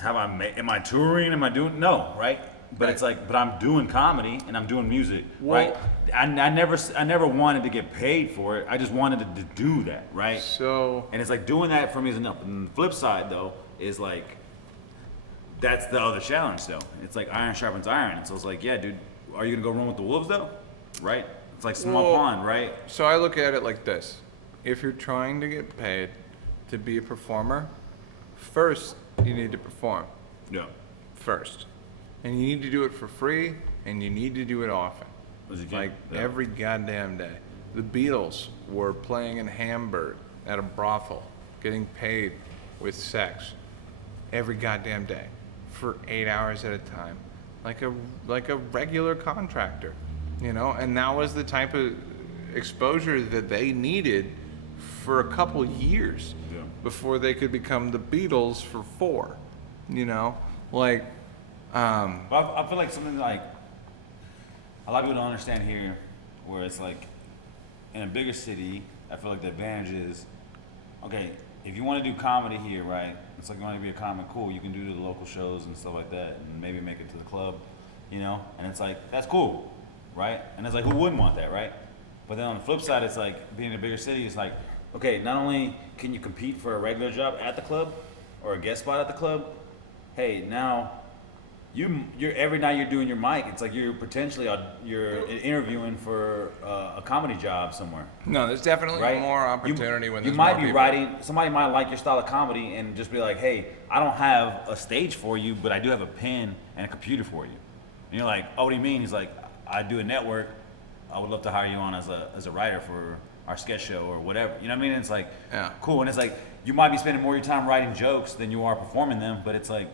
am I touring? Am I doing? No, right? But Right. it's like, but I'm doing comedy and I'm doing music, Well- right? I never wanted to get paid for it. I just wanted to do that, right? So, And it's like doing that for me is enough. And the flip side though is like, that's the other challenge though. It's like iron sharpens iron. And so it's like, yeah, dude, are you gonna go run with the wolves though? Right? It's like small Well- pond, right? so I look at it like this. If you're trying to get paid to be a performer, first you need to perform. Yeah. First. And you need to do it for free, and you need to do it often. As you can, Like yeah. every goddamn day. The Beatles were playing in Hamburg at a brothel, getting paid with sex every goddamn day for 8 hours at a time, like a regular contractor, you know. And that was the type of exposure that they needed for a couple years Yeah. before they could become the Beatles for 4, you know, like. But I feel like something like a lot of people don't understand here, where it's like in a bigger city, I feel like the advantage is, okay, if you want to do comedy here, right? It's like you want to be a comic, cool. You can do the local shows and stuff like that, and maybe make it to the club, you know. And it's like that's cool, right? And it's like who wouldn't want that, right? But then on the flip side, it's like being in a bigger city. It's like, okay, not only can you compete for a regular job at the club or a guest spot at the club, hey, now you're every night you're doing your mic. It's like you're potentially you're interviewing for a comedy job somewhere, No, there's definitely right? more opportunity when you there's might more be people. writing. Somebody might like your style of comedy and just be like, "Hey, I don't have a stage for you, but I do have a pen and a computer for you." And you're like, "Oh, what do you mean?" He's like, "I do a network. I would love to hire you on as a writer for our sketch show or whatever." You know what I mean? And it's like, Yeah. cool. And it's like you might be spending more of your time writing jokes than you are performing them, but it's like,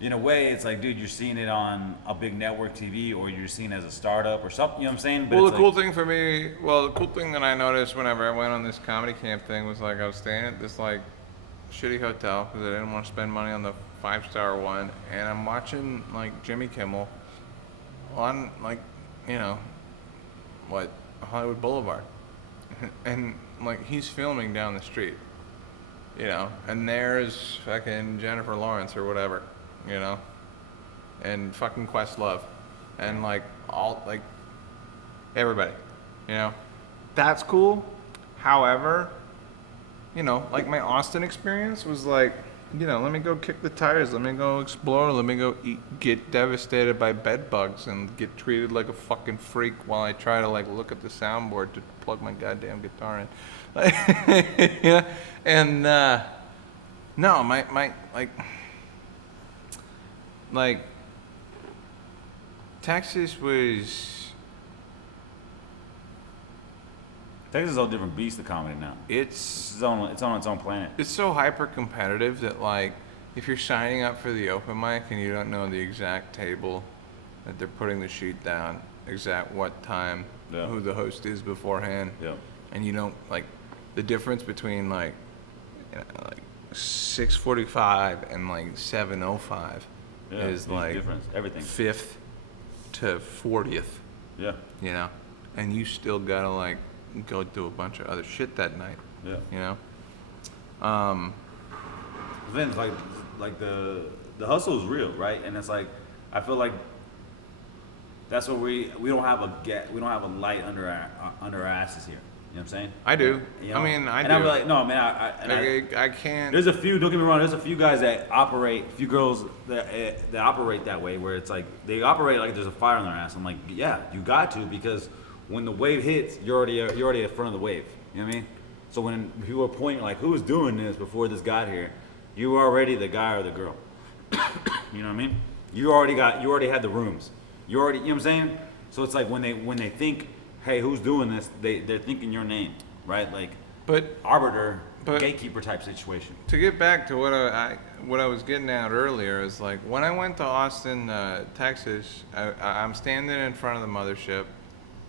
in a way, it's like, dude, you're seeing it on a big network TV, or you're seeing it as a startup or something. You know what I'm saying? But Well, it's the cool like, thing for me, the cool thing that I noticed whenever I went on this comedy camp thing was like I was staying at this like shitty hotel because I didn't want to spend money on the 5-star one, and I'm watching like Jimmy Kimmel on like, you know, what, Hollywood Boulevard, and like he's filming down the street, you know, and there's fucking Jennifer Lawrence or whatever, you know, and fucking Questlove, and like all like everybody, You know, that's cool. However, you know, like my Austin experience was like, you know, let me go kick the tires, let me go explore, let me go get devastated by bed bugs and get treated like a fucking freak while I try to like look at the soundboard to plug my goddamn guitar in. Yeah, and no, my like Texas was. Texas is a whole different beast of comedy now. It's on its own planet. It's so hyper competitive that like if you're signing up for the open mic and you don't know the exact table that they're putting the sheet down, exact what time, who the host is beforehand, and you don't like the difference between like 6:45 and like 7:05 is like difference. Everything 5th to 40th. Yeah. You know, and you still gotta like go do a bunch of other shit that night. Yeah. You know. Then it's like the hustle is real, right? And it's like I feel like that's what we don't have a light under our asses here. You know what I'm saying? I do. You know? I mean, I and do. I'm like, no, man, I can't. There's a few. Don't get me wrong. There's a few guys that operate. A few girls that operate that way, where it's like they operate like there's a fire in their ass. I'm like, yeah, you got to, because when the wave hits, you're already in front of the wave. You know what I mean? So when people are pointing like, who was doing this before this got here, you were already the guy or the girl. You know what I mean? You already had the rooms. You know what I'm saying? So it's like when they think, hey, who's doing this? They're thinking your name, right? Like, arbiter, gatekeeper type situation. To get back to what I was getting at earlier is like when I went to Austin, Texas, I'm standing in front of the mothership,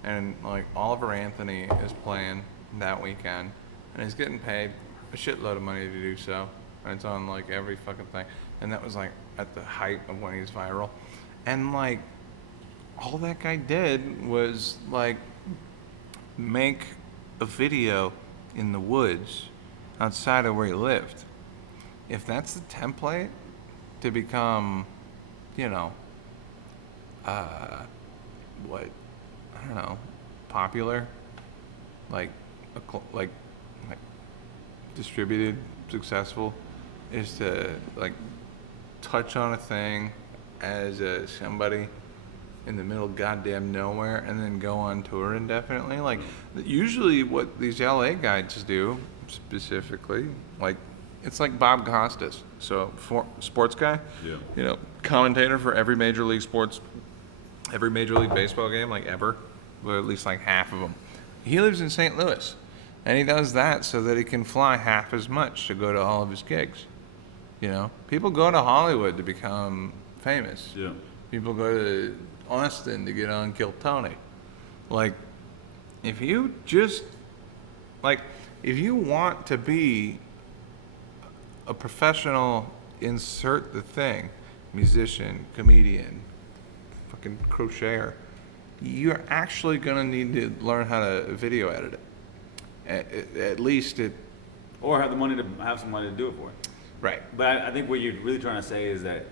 and like Oliver Anthony is playing that weekend, and he's getting paid a shitload of money to do so, and it's on like every fucking thing, and that was like at the height of when he's viral, and like all that guy did was like make a video in the woods outside of where he lived. If that's the template to become, you know, what, I don't know, popular, like distributed, successful, is to like touch on a thing as somebody in the middle of goddamn nowhere and then go on tour indefinitely. Like usually what these LA guys do specifically, like it's like Bob Costas, so sports guy, you know, commentator for every major league baseball game, like ever, or at least like half of them. He lives in St. Louis, and he does that so that he can fly half as much to go to all of his gigs. You know, people go to Hollywood to become famous. Yeah. People go to Austin to get on Kill Tony. Like, if you want to be a professional, insert the thing, musician, comedian, fucking crocheter, you're actually gonna need to learn how to video edit it. At least it. Or have the money to have somebody to do it for it. Right. But I think what you're really trying to say is that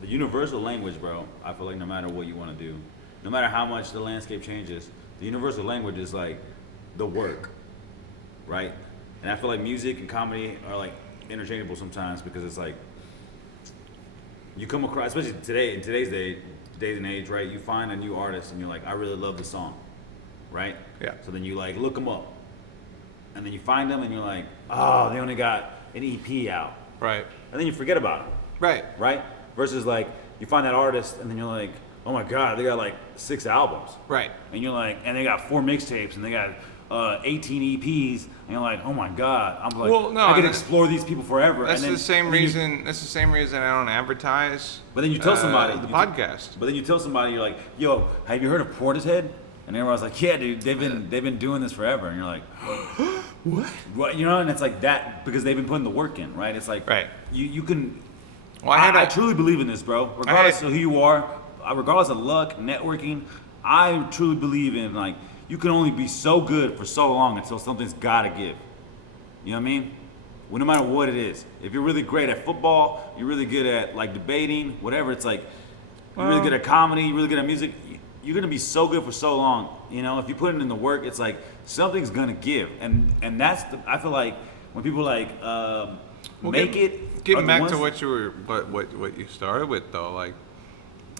the universal language, bro, I feel like no matter what you want to do, no matter how much the landscape changes, the universal language is like the work, right? And I feel like music and comedy are like interchangeable sometimes, because it's like you come across, especially today, in today's days and age, right? You find a new artist and you're like, I really love the song, right? Yeah. So then you like look them up, and then you find them and you're like, oh, they only got an EP out, Right. and then you forget about them, Right. right? Versus like you find that artist and then you're like, oh my god, they got like 6 albums, Right. and you're like, and they got 4 mixtapes and they got 18 EPs, and you're like, oh my god, I'm like, Well, no, I could and explore these people forever. That's and then, the same then you- reason. That's the same reason I don't advertise. But then you tell somebody the you podcast. But then you tell somebody, you're like, yo, have you heard of Portishead? And everyone's like, yeah, dude, they've been doing this forever. And you're like, what? You know, and it's like that because they've been putting the work in, right? It's like, Right. You can. Well, I truly believe in this, bro. Regardless of who you are, regardless of luck, networking, I truly believe in like you can only be so good for so long until something's gotta give. You know what I mean? Well, no matter what it is, if you're really great at football, you're really good at like debating, whatever. It's like you're really good at comedy, you're really good at music. you're gonna be so good for so long. You know, if you put it in the work, it's like something's gonna give, and that's I feel like when people like make it. Getting back to what you started with though, like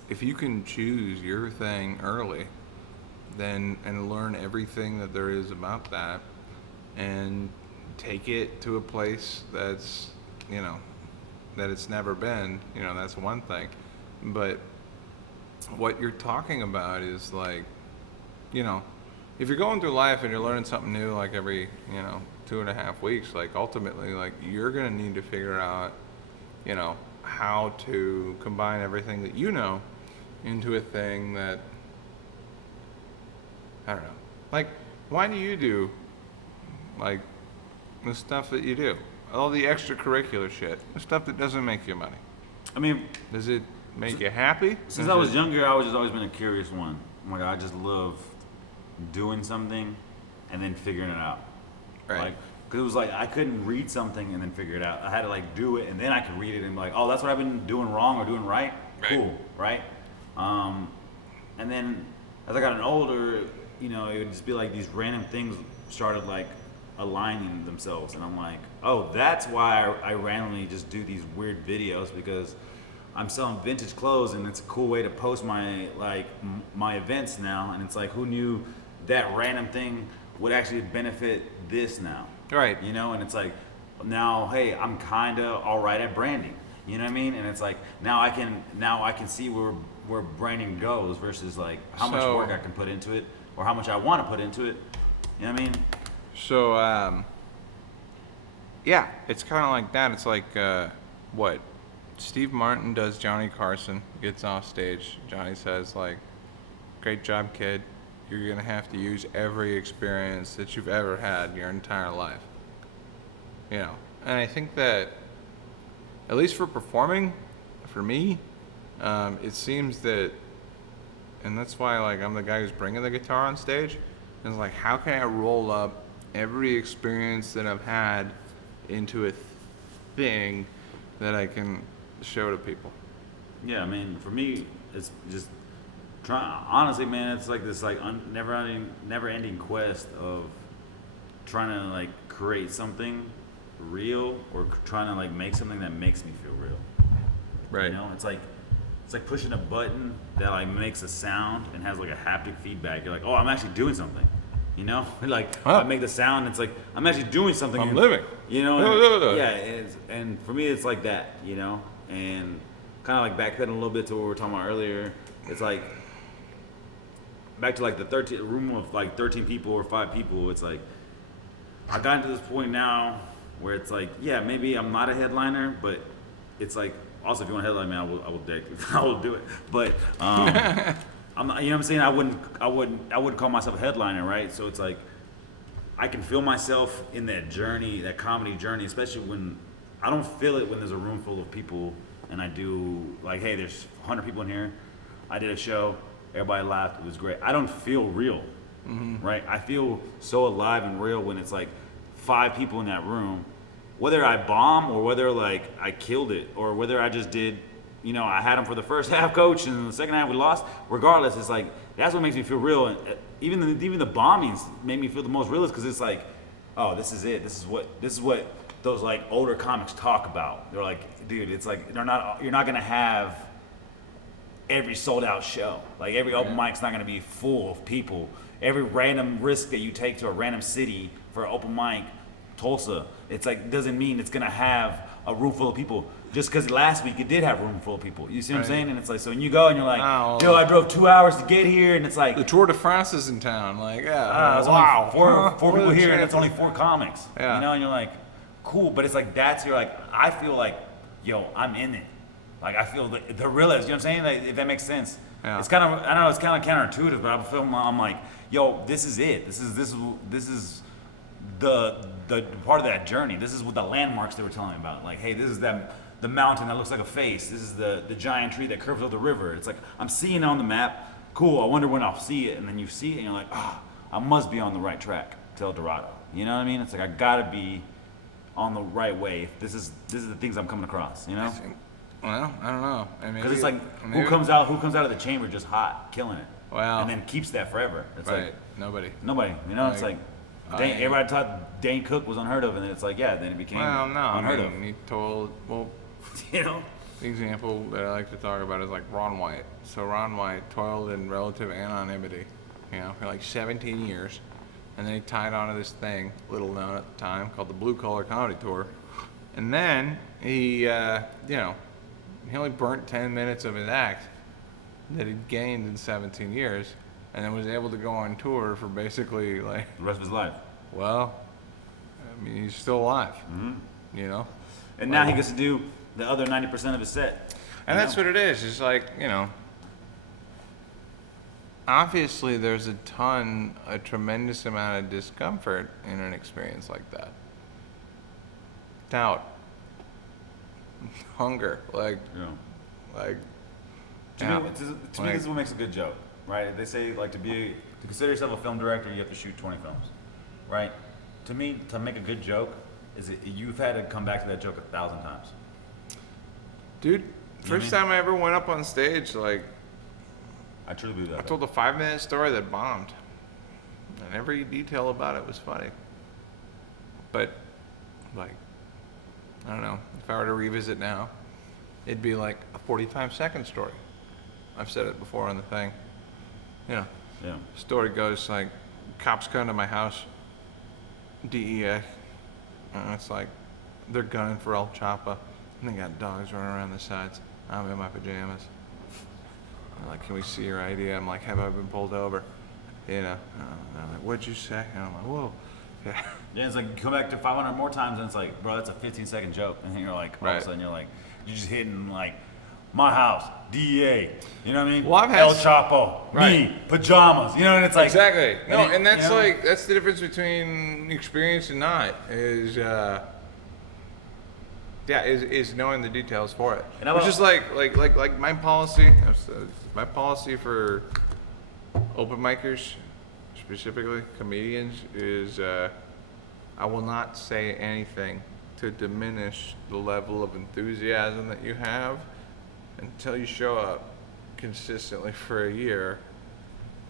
if you can choose your thing early, then and learn everything that there is about that, and take it to a place that's that it's never been. That's one thing, but what you're talking about is like, if you're going through life and you're learning something new like every, 2.5 weeks, like ultimately, like you're gonna need to figure out, how to combine everything that into a thing that, I don't know. Like, why do you do, like, the stuff that you do? All the extracurricular shit, the stuff that doesn't make you money. I mean, does it make you happy? Since I was younger, I was just always been a curious one. Like I just love doing something and then figuring it out. Right. Like, because it was like I couldn't read something and then figure it out. I had to like do it and then I could read it and be like, oh, that's what I've been doing wrong or doing right. Cool, right? And then as I got older, it would just be like these random things started like aligning themselves, and I'm like, oh, that's why I randomly just do these weird videos, because I'm selling vintage clothes and it's a cool way to post my my events now, and it's like, who knew that random thing would actually benefit this now, right? And it's like, now, hey, I'm kind of all right at branding, you know what I mean? And it's like now I can see where branding goes versus like how much work I can put into it or how much I want to put into it, you know what I mean? So yeah, it's kind of like that. It's like what Steve Martin does. Johnny Carson gets off stage. Johnny says like, "Great job, kid. You're gonna have to use every experience that you've ever had your entire life." And I think that at least for performing, for me, it seems that, and that's why like I'm the guy who's bringing the guitar on stage. And it's like, how can I roll up every experience that I've had into a thing that I can show to people? Yeah, I mean, for me, it's just honestly, man, it's like this never-ending quest of trying to like create something real or trying to like make something that makes me feel real. Right. It's like pushing a button that like makes a sound and has like a haptic feedback. You're like, oh, I'm actually doing something. Like I make the sound. It's like I'm actually doing something. I'm living. Yeah, and for me, it's like that. And kind of like backpedaling a little bit to what we were talking about earlier. It's like back to like the room of like 13 people or 5 people. It's like I got to this point now where it's like, yeah, maybe I'm not a headliner, but it's like also if you want to headline me, I will do it. But I'm not, you know what I'm saying? I wouldn't call myself a headliner, right? So it's like I can feel myself in that journey, that comedy journey, especially when I don't feel it when there's a room full of people and I do like, hey, there's 100 people in here. I did a show, everybody laughed, it was great. I don't feel real, right? I feel so alive and real when it's like 5 people in that room, whether I bomb or whether like I killed it or whether I just did. I had them for the first half, coach, and in the second half we lost. Regardless, it's like that's what makes me feel real. And even the bombings made me feel the most realist because it's like, oh, this is it. This is what those like older comics talk about. They're like, dude, it's like you're not gonna have every sold out show. Like every open mic's not gonna be full of people. Every random risk that you take to a random city for an open mic, Tulsa, it's like doesn't mean it's gonna have a room full of people. Just because last week it did have a room full of people. You see what I'm saying? And it's like, so when you go and you're like, yo, I drove 2 hours to get here, and it's like the Tour de France is in town. Like, yeah, wow, four people here, and it's only 4 comics. Yeah. And you're like, cool, but it's like you're like, I feel like, yo, I'm in it. Like I feel the realist. You know what I'm saying? Like, if that makes sense. Yeah. It's kind of, I don't know, it's kind of counterintuitive, but I feel I'm like, yo, this is it. This is the part of that journey. This is what the landmarks they were telling me about. Like, hey, this is the mountain that looks like a face. This is the giant tree that curves up the river. It's like I'm seeing it on the map. Cool. I wonder when I'll see it. And then you see it, and you're like, I must be on the right track to El Dorado. You know what I mean? It's like I gotta be on the right way. This is the things I'm coming across. Well, I don't know. I mean, because it's like who comes out of the chamber just hot, killing it. Wow. and then keeps that forever. It's Right. like Nobody. nobody, you know. It's Like, like everybody thought Dane Cook was unheard of, and then it's like, yeah, then it became Well, no. unheard I mean, he told. Well, of. You know. the example that I like to talk about is like Ron White. So Ron White toiled in relative anonymity, for like 17 years, and then he tied onto this thing, little known at the time, called the Blue Collar Comedy Tour, and then he, he only burnt 10 minutes of his act that he'd gained in 17 years, and then was able to go on tour for basically like, The rest of his life. well, I mean, he's still alive, And now he gets to do the other 90% of his set. And that's what it is. It's like, obviously there's a tremendous amount of discomfort in an experience like that. Doubt. Hunger. Yeah. To me, this is what makes a good joke, right? They say like to consider yourself a film director, you have to shoot 20 films, right? To me, to make a good joke, you've had to come back to that joke 1,000 times. Dude, first time I ever went up on stage, like, I truly believe that. I told a 5-minute story that bombed. And every detail about it was funny. But, like, I don't know, if I were to revisit now, it'd be like a 45-second story. I've said it before on the thing. Yeah. Story goes like, cops come to my house, DEA, and it's like, they're gunning for El Chapo, and they got dogs running around the sides. I'm in my pajamas. They're like, can we see your ID? I'm like, have I been pulled over? And I'm like, what'd you say? And I'm like, whoa. Yeah. Yeah, it's like you come back to 500 more times, and it's like, bro, that's a 15-second joke, and then you're like, all of a sudden, you're just hitting like, my house, DEA, you know what I mean? Well, I've had El Chapo, me, pajamas, you know, and it's like exactly. No, and that's you know? like that's the difference between experience and not is knowing the details for it. And Which is like my policy. My policy for open micers, specifically comedians, is I will not say anything to diminish the level of enthusiasm that you have until you show up consistently for a year.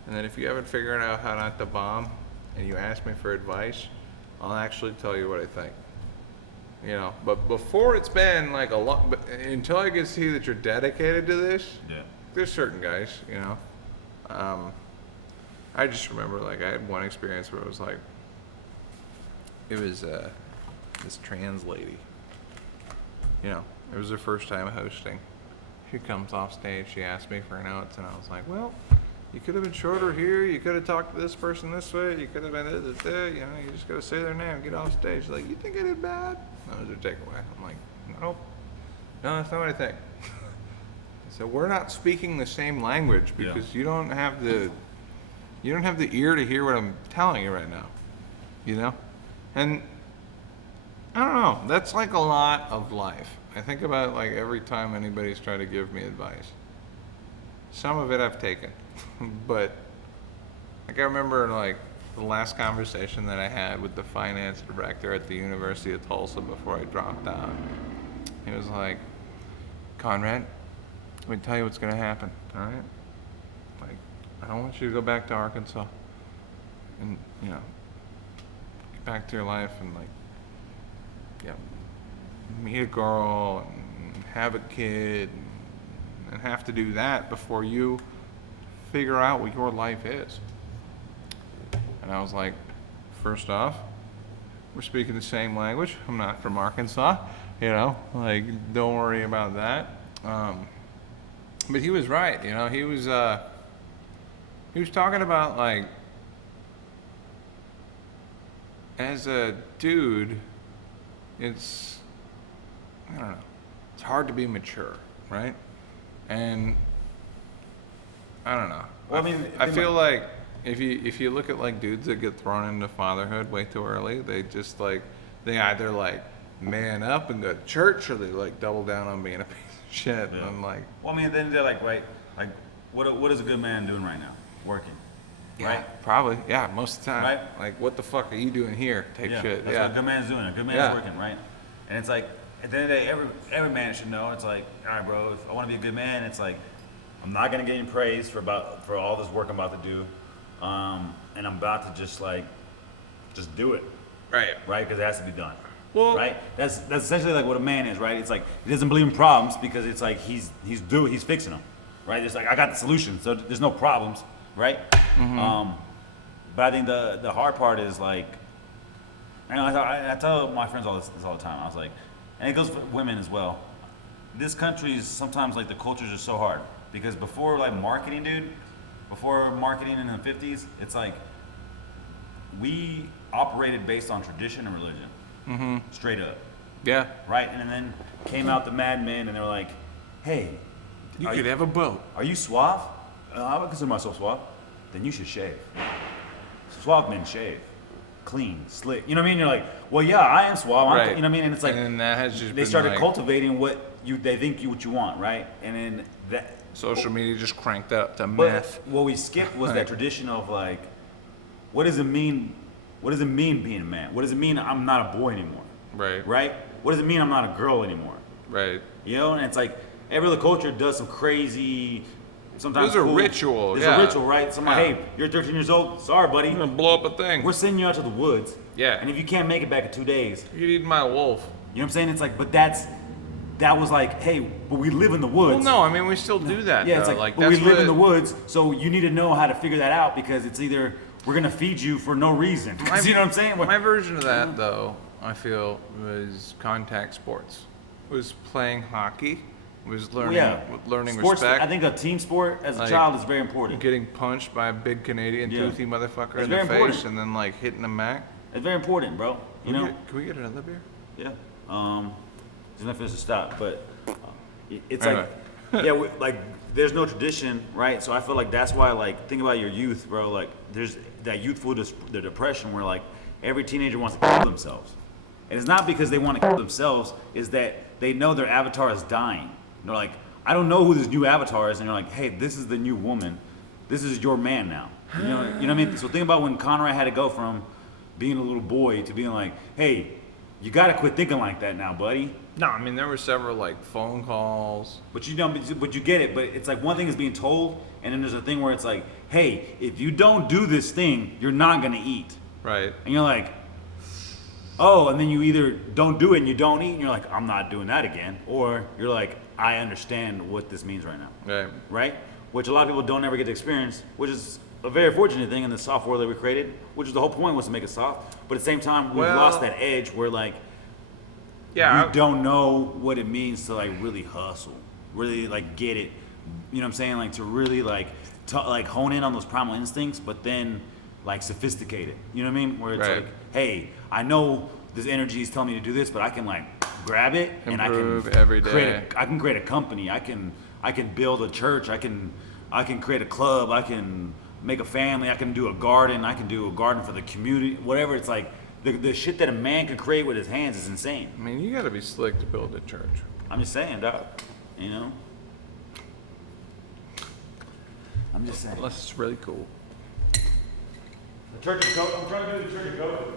And then if you haven't figured out how not to bomb and you ask me for advice, I'll actually tell you what I think. But before it's been like until I can see that you're dedicated to this, there's certain guys, I just remember like I had one experience where it was like, this trans lady, it was her first time hosting. She comes off stage, she asked me for notes, and I was like, well, you could have been shorter here, you could have talked to this person this way, you could have been you just gotta say their name and get off stage. She's like, you think I did bad? That was her takeaway. I'm like, no, that's not what I think. So we're not speaking the same language because you don't have the ear to hear what I'm telling you right now, And I don't know, that's like a lot of life. I think about like every time anybody's tried to give me advice. Some of it I've taken, but like I remember like the last conversation that I had with the finance director at the University of Tulsa before I dropped out. He was like, Conrad, let me tell you what's gonna happen, all right? Like, I don't want you to go back to Arkansas and, get back to your life and like, meet a girl and have a kid and have to do that before you figure out what your life is. And I was like, first off, we're speaking the same language. I'm not from Arkansas, like don't worry about that. But he was right, he was talking about like, as a dude, it's hard to be mature, right? And I don't know. Well, I mean, I feel like if you look at like dudes that get thrown into fatherhood way too early, they just like they either like man up and go to church, or they like double down on being a piece of shit. And I'm like, well, I mean, then they're like, right, like what is a good man doing right now? Working. Right? Probably. Yeah, most of the time. Right? Like, what the fuck are you doing here? Type shit. That's what a good man's doing. A good man's working, right? And it's like, at the end of the day, every man should know. It's like, all right, bro, if I want to be a good man, it's like, I'm not gonna get any praise for all this work I'm about to do, and I'm about to just do it, Right. right? Because it has to be done. Well- right? That's essentially like what a man is, right? It's like he doesn't believe in problems because it's like he's fixing them, right? It's like I got the solution, so there's no problems, right? But I think the hard part is like, I tell my friends this all the time. I was like, and it goes for women as well. This country is sometimes like the cultures are so hard because before like marketing, dude, before marketing in the 50s, it's like we operated based on tradition and religion, straight up, Yeah. right? And then came out the madmen and they were like, hey, You Are could have a boat. are you suave? I would consider myself suave. Then you should shave. Suave men shave. Clean, slick. You know what I mean? You're like, well, yeah, I am suave. Right. You know what I mean? And it's like, And that has just they been started like, cultivating what they think what you want, right? And then that. social media just cranked up to But meth. what we skipped was Right. that tradition of like, what does it mean? What does it mean being a man? What does it mean I'm not a boy anymore? Right. Right? What does it mean I'm not a girl anymore? Right. You know, and it's like every other culture does some crazy. Sometimes There's a cool- ritual, There's yeah. a ritual, right? Somebody, Yeah. hey, you're 13 years old. Sorry, buddy. I'm gonna blow up a thing. We're sending you out to the woods. Yeah. And if you can't make it back in 2 days, You need my wolf. you know what I'm saying? It's like, but that was like, hey, but we live in the woods. Well, no, I mean we still do that. Yeah, it's though. like, but we live in the woods, so you need to know how to figure that out because it's either we're gonna feed you for no reason. You know what I'm saying? My version of that, though, I feel, was contact sports. Was playing hockey. Was learning Sports, respect. I think a team sport as a Like, child is very important. Getting punched by a big Canadian Yeah. toothy motherfucker It's in the very face important. and then like hitting him back. It's very important, bro. You know? Can we get another beer? Yeah. Just not finish to stop, but it's Anyway. like, yeah, like there's no tradition, right? So I feel like that's why, like, think about your youth, bro. Like, there's that youthful the depression where like every teenager wants to kill themselves, and it's not because they want to kill themselves. Is that they know their avatar is dying. They're like, I don't know who this new avatar is, and you're like, hey, this is the new woman. This is your man now. You know what I mean? So think about when Conrad had to go from being a little boy to being like, hey, you got to quit thinking like that now, buddy. No, I mean there were several like phone calls. But you know, but you get it. But it's like one thing is being told, and then there's a thing where it's like, hey, if you don't do this thing, you're not gonna eat. Right. And you're like, oh, and then you either don't do it and you don't eat, and you're like, I'm not doing that again, or you're like, I understand what this means right now, Right. right? Which a lot of people don't ever get to experience, which is a very fortunate thing in the soft world that we created, which is the whole point was to make it soft. But at the same time, we've Well- lost that edge where like, Yeah. we don't know what it means to like really hustle, really like get it. You know what I'm saying? Like to really like hone in on those primal instincts, but then like sophisticate it. You know what I mean? Where it's Right. like, hey, I know this energy is telling me to do this, but I can like grab it and I Improve can every day. I can create a company. I can build a church. I can create a club. I can make a family. I can do a garden. I can do a garden for the community. Whatever. It's like the shit that a man can create with his hands is insane. I mean you got to be slick to build a church. I'm just saying, dog. You know? I'm just saying. Unless it's really cool. The Church of Goku. I'm trying to do the Church of Goku.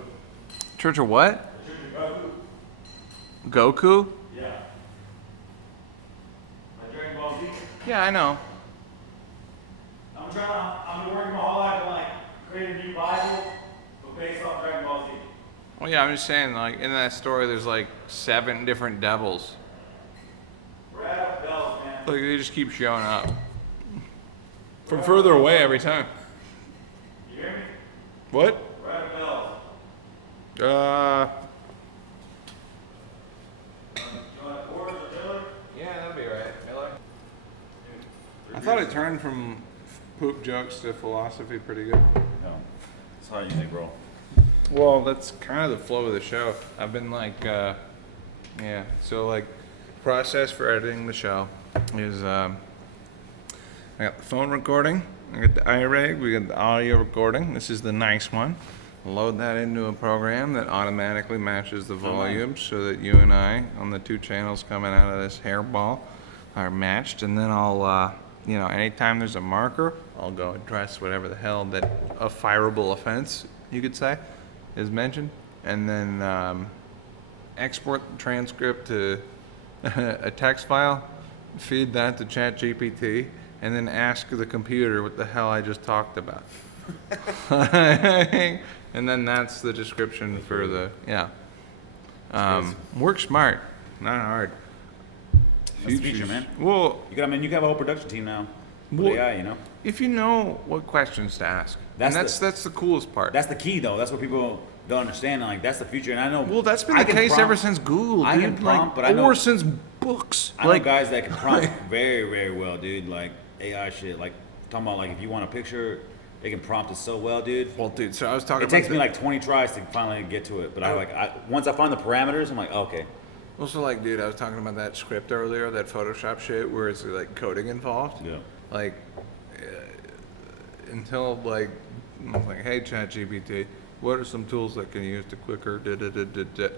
Church of what? The Church of Goku. Goku? Yeah. Like Dragon Ball Z. Yeah, I know. I'm working my whole life to like create a new Bible, but based off Dragon Ball Z. Well, yeah, I'm just saying, like, in that story, there's like 7 different devils. We're at bells, man. Like, they just keep showing up. From further away every time. You hear me? What? We're at bells. You want chorus or filler? Yeah, that'd be right. I thought I turned from poop jokes to philosophy pretty good. No. That's how I usually roll. Well, that's kind of the flow of the show. I've been like, yeah. So like, process for editing the show is I got the phone recording, I got the iRig, we got the audio recording. This is the nice one. Load that into a program that automatically matches the volume so that you and I on the 2 channels coming out of this hairball are matched, and then I'll you know, anytime there's a marker, I'll go address whatever the hell that a fireable offense, you could say, is mentioned, and then export the transcript to a text file, feed that to ChatGPT, and then ask the computer what the hell I just talked about. And then that's the description for the, yeah. Work smart, not hard. That's the future, man. Well, You can have a whole production team now with Well- AI, you know? if you know what questions to ask, That's that's the coolest part. That's the key, though. That's what people don't understand. Like, that's the future. And I know. Well, that's been I the can case prompt- ever since Google, I can dude. prompt, like, but I know. or since books. I know Like, guys that can prompt very, very well, dude. Like AI shit. Like talking about like if you want a picture, they can prompt it so well, dude. well, dude. So I was talking. It takes me like 20 tries to finally get to it. But once I find the parameters, I'm like, okay. Also, like, dude, I was talking about that script earlier, that Photoshop shit, where it's like coding involved. Yeah. Like, until like, I was like, hey, ChatGPT, what are some tools that can use to quicker,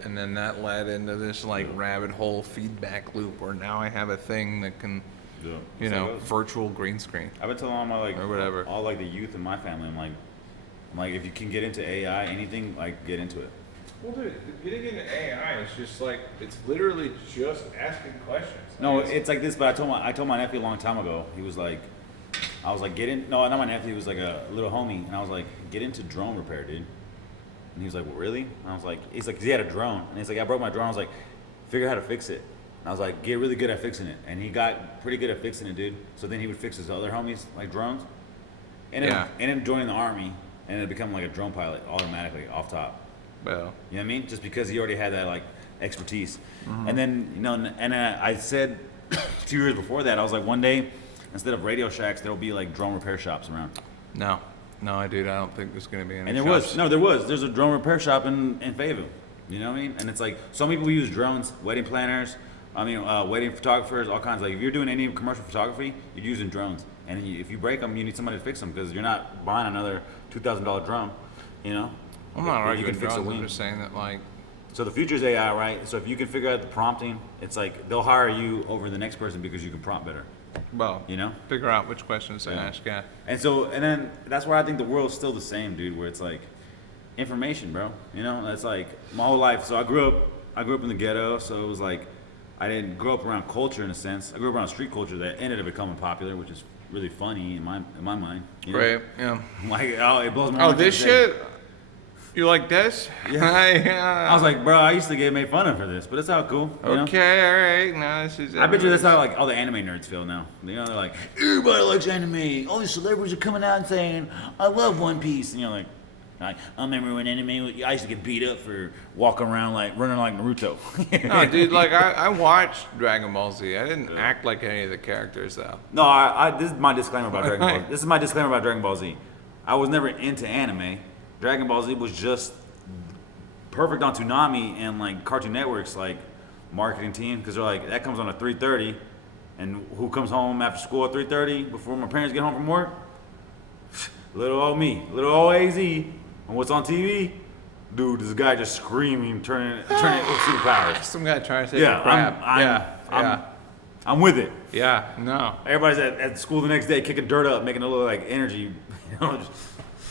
and then that led into this like rabbit hole feedback loop where now I have a thing that can, Yeah. you So know, it goes. virtual green screen. I've been telling all my like Or whatever. all like the youth in my family. I'm like, if you can get into AI, anything, like get into it. Well, dude, getting into AI is just like, it's literally just asking questions. No, it's like this. But I told my nephew a long time ago. He was like, I was like, no, not my nephew. He was like a little homie, and I was like, get into drone repair, dude. And he was like, well, really? And I was like, he's like, 'cause he had a drone, and he's like, I broke my drone. I was like, figure out how to fix it. And I was like, get really good at fixing it, and he got pretty good at fixing it, dude. So then he would fix his other homies like drones, and Yeah. then joining the army, and then become like a drone pilot automatically off top. Well, You know what I mean? Just because he already had that like expertise. And then and then I said 2 years before that, I was like, one day instead of Radio Shacks, there'll be like drone repair shops around. no, dude, I don't think there's gonna be any. And there's a drone repair shop in Fayetteville. You know what I mean? And it's like some people use drones, wedding planners, wedding photographers, all kinds. Like if you're doing any commercial photography, you're using drones. And if you break them, you need somebody to fix them because you're not buying another $2,000 drone. You know? I'm not If you arguing can fix a drones. I'm wing. just saying that, like, So the future is AI, right? So if you can figure out the prompting, it's like they'll hire you over the next person because you can prompt better, well, you know? figure out which questions to Yeah. ask. Yeah. And then that's why I think the world's still the same, dude, where it's like information, bro. You know, that's like my whole life. So I grew up in the ghetto, so it was like I didn't grow up around culture in a sense. I grew up around street culture that ended up becoming popular, which is really funny in my mind. You know? Right. Yeah. Like, oh, it blows my Oh, mind. this to this day. shit. You like this? Yeah. I was like, bro, I used to get made fun of for this, but it's all cool. You know? okay, all right. No, this is. I bet you that's how like all the anime nerds feel now. You know, they're like, everybody likes anime. All these celebrities are coming out and saying, I love One Piece. And you're like, I remember when anime, I used to get beat up for walking around like running like Naruto. No, dude. Like I watched Dragon Ball Z. I didn't act like any of the characters though. No, this is my disclaimer about Dragon Ball. This is my disclaimer about Dragon Ball Z. I was never into anime. Dragon Ball Z was just perfect on Toonami and like Cartoon Network's like marketing team because they're like that comes on at 3:30, and who comes home after school at 3:30 before my parents get home from work? Little old me, little old AZ. And what's on TV? Dude, this guy just screaming, turning superpowers. Some guy trying to say Yeah, crap. I'm- I'm with it. Yeah. No. Everybody's at school the next day kicking dirt up, making it look like energy. You know, just,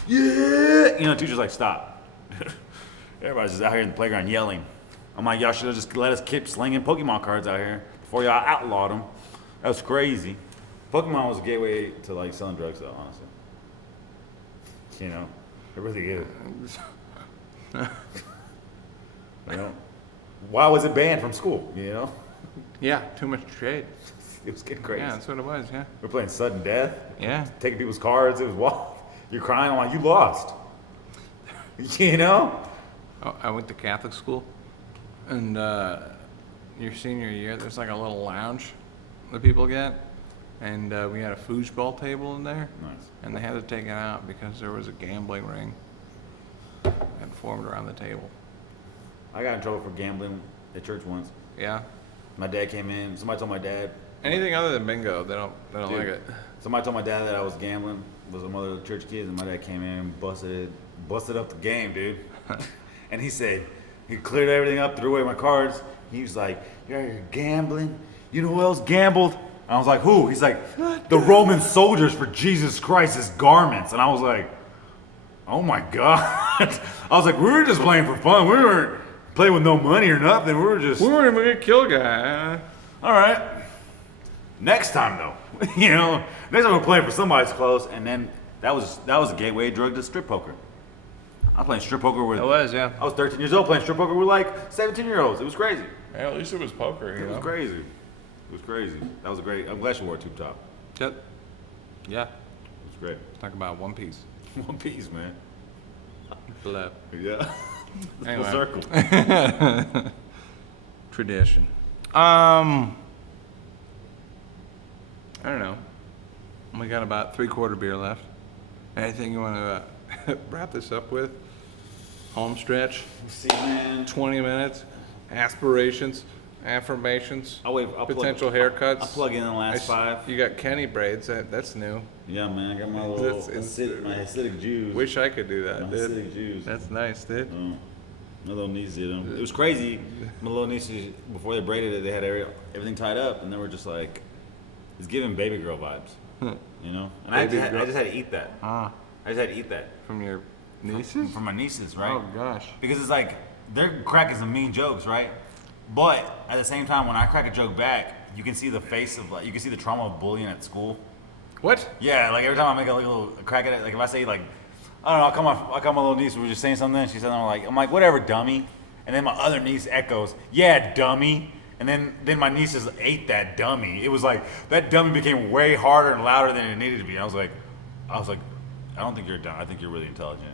yeah. You know, teacher's like, stop. Everybody's just out here in the playground yelling. I'm like, y'all should have just let us keep slinging Pokemon cards out here before y'all outlawed them. That was crazy. Pokemon was a gateway to like selling drugs, though, honestly. You know, it really is. You know, why was it banned from school? You know, Yeah. Too much trade. it was getting crazy. Yeah, that's what it was. Yeah. We're playing sudden death. Yeah. Taking people's cards. It was wild. You're crying. I'm like, you lost. You know? Oh, I went to Catholic school, and your senior year, there's like a little lounge that people get, and we had a foosball table in there, Nice. and they had to take it out because there was a gambling ring that formed around the table. I got in trouble for gambling at church once. Yeah. My dad came in. Somebody told my dad. Anything other than bingo, they don't Dude, like it. Somebody told my dad that I was gambling with some other church kids, and my dad came in and busted up the game, dude. And he said, he cleared everything up, threw away my cards. He was like, you're gambling? You know who else gambled? I was like, who? He's like, the Roman soldiers for Jesus Christ's garments. And I was like, oh my God. I was like, we were just playing for fun. We weren't playing with no money or nothing. We were just, We weren't even gonna kill a guy. all right. Next time though, you know, next time we're playing for somebody's close, and then that was a gateway drug to strip poker. I was playing strip poker with. It was, yeah. I was 13 years old playing strip poker with like 17-year-olds. It was crazy. Yeah, at least it was poker. It You was know? crazy. It was crazy. That was a great. I'm glad you wore a tube top. Yep. Yeah. It was great. Talk about One Piece. One Piece, man. Blep. Yeah. Anyway. Full circle. Tradition. I don't know. We got about 3/4 beer left. Anything you want to wrap this up with? Home stretch. See, man. 20 minutes. Aspirations. Affirmations. I'll potential haircuts. I'll plug in the last 5. You got Kenny braids. That's new. Yeah, man. I got my little That's- my Hasidic Jews. Wish I could do my that, dude. Hasidic Jews. That's nice, dude. My little niece did them. It was crazy. My little niece, before they braided it, they had everything tied up, and they were just like, it's giving baby girl vibes, you know? And I just had to eat that. I just had to eat that. From your nieces? From my nieces, right? Oh, gosh. Because it's like, they're cracking some mean jokes, right? But at the same time, when I crack a joke back, you can see the face of, like, you can see the trauma of bullying at school. What? Yeah, like every time I make a little crack at it, like if I say like, I don't know, I call my little niece, we were just saying something, and she said, I'm like, whatever, dummy. And then my other niece echoes, yeah, dummy. And then my nieces ate that dummy. It was like, that dummy became way harder and louder than it needed to be. And I was like, I don't think you're dumb. I think you're really intelligent.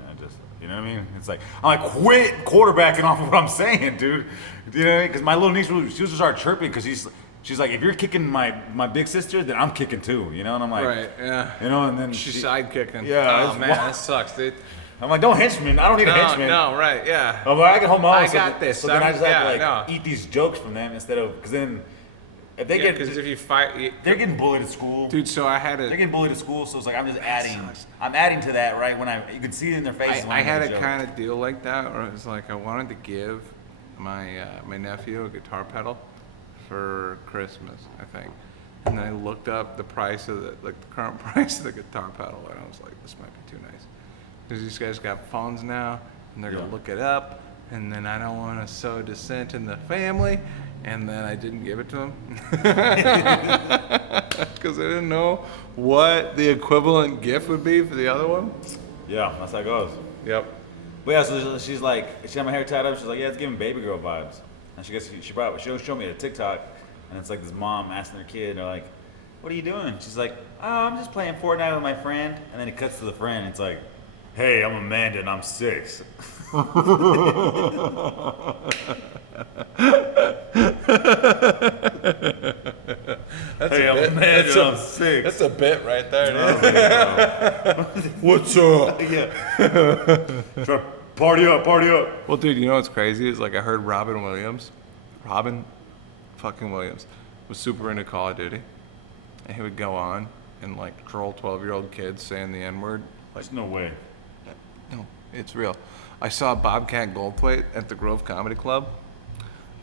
You know what I mean? It's like, I'm like, quit quarterbacking off of what I'm saying, dude. You know what I mean? Because my little niece, she was just start chirping because she's like, if you're kicking my big sister, then I'm kicking too, you know? And I'm like, Right, yeah. You know, and then She's side kicking. Yeah, Oh, it's man, wa- that sucks, dude. I'm like, don't henchman. I don't need a henchman. No, right, yeah. I'm like, I can hold my own. I got this, So then I son. just have to Yeah, like no. eat these jokes from them instead of, because then if they get, Because if you fight, they're getting bullied at school. dude. So I had They're a, getting bullied at school, so it's like I'm just I'm adding to that, right? When you can see it in their faces. when I had make a joke. kind of deal like that, where it was like I wanted to give my my nephew a guitar pedal for Christmas, I think. And I looked up the price of the current price of the guitar pedal, and I was like, this might be too nice, because these guys got phones now, and they're gonna look it up, and then I don't want to sow dissent in the family. And then I didn't give it to him because I didn't know what the equivalent gift would be for the other one. Yeah, that's how it goes. Yep. But yeah, so she's like, she had my hair tied up. She's like, yeah, it's giving baby girl vibes. And she'll show me a TikTok, and it's like this mom asking her kid, they're like, what are you doing? She's like, oh, I'm just playing Fortnite with my friend. And then it cuts to the friend. It's like, hey, I'm Amanda and I'm 6. That's Hey, a I'm bit. mad That's that a- I'm 6. That's a bit right there, dude. What's up? Yeah. Try, party up, party up. Well, dude, you know what's crazy is like I heard Robin fucking Williams was super into Call of Duty, and he would go on and like troll 12-year-old kids saying the N-word. There's no way. No, it's real. I saw Bobcat Goldthwait at the Grove Comedy Club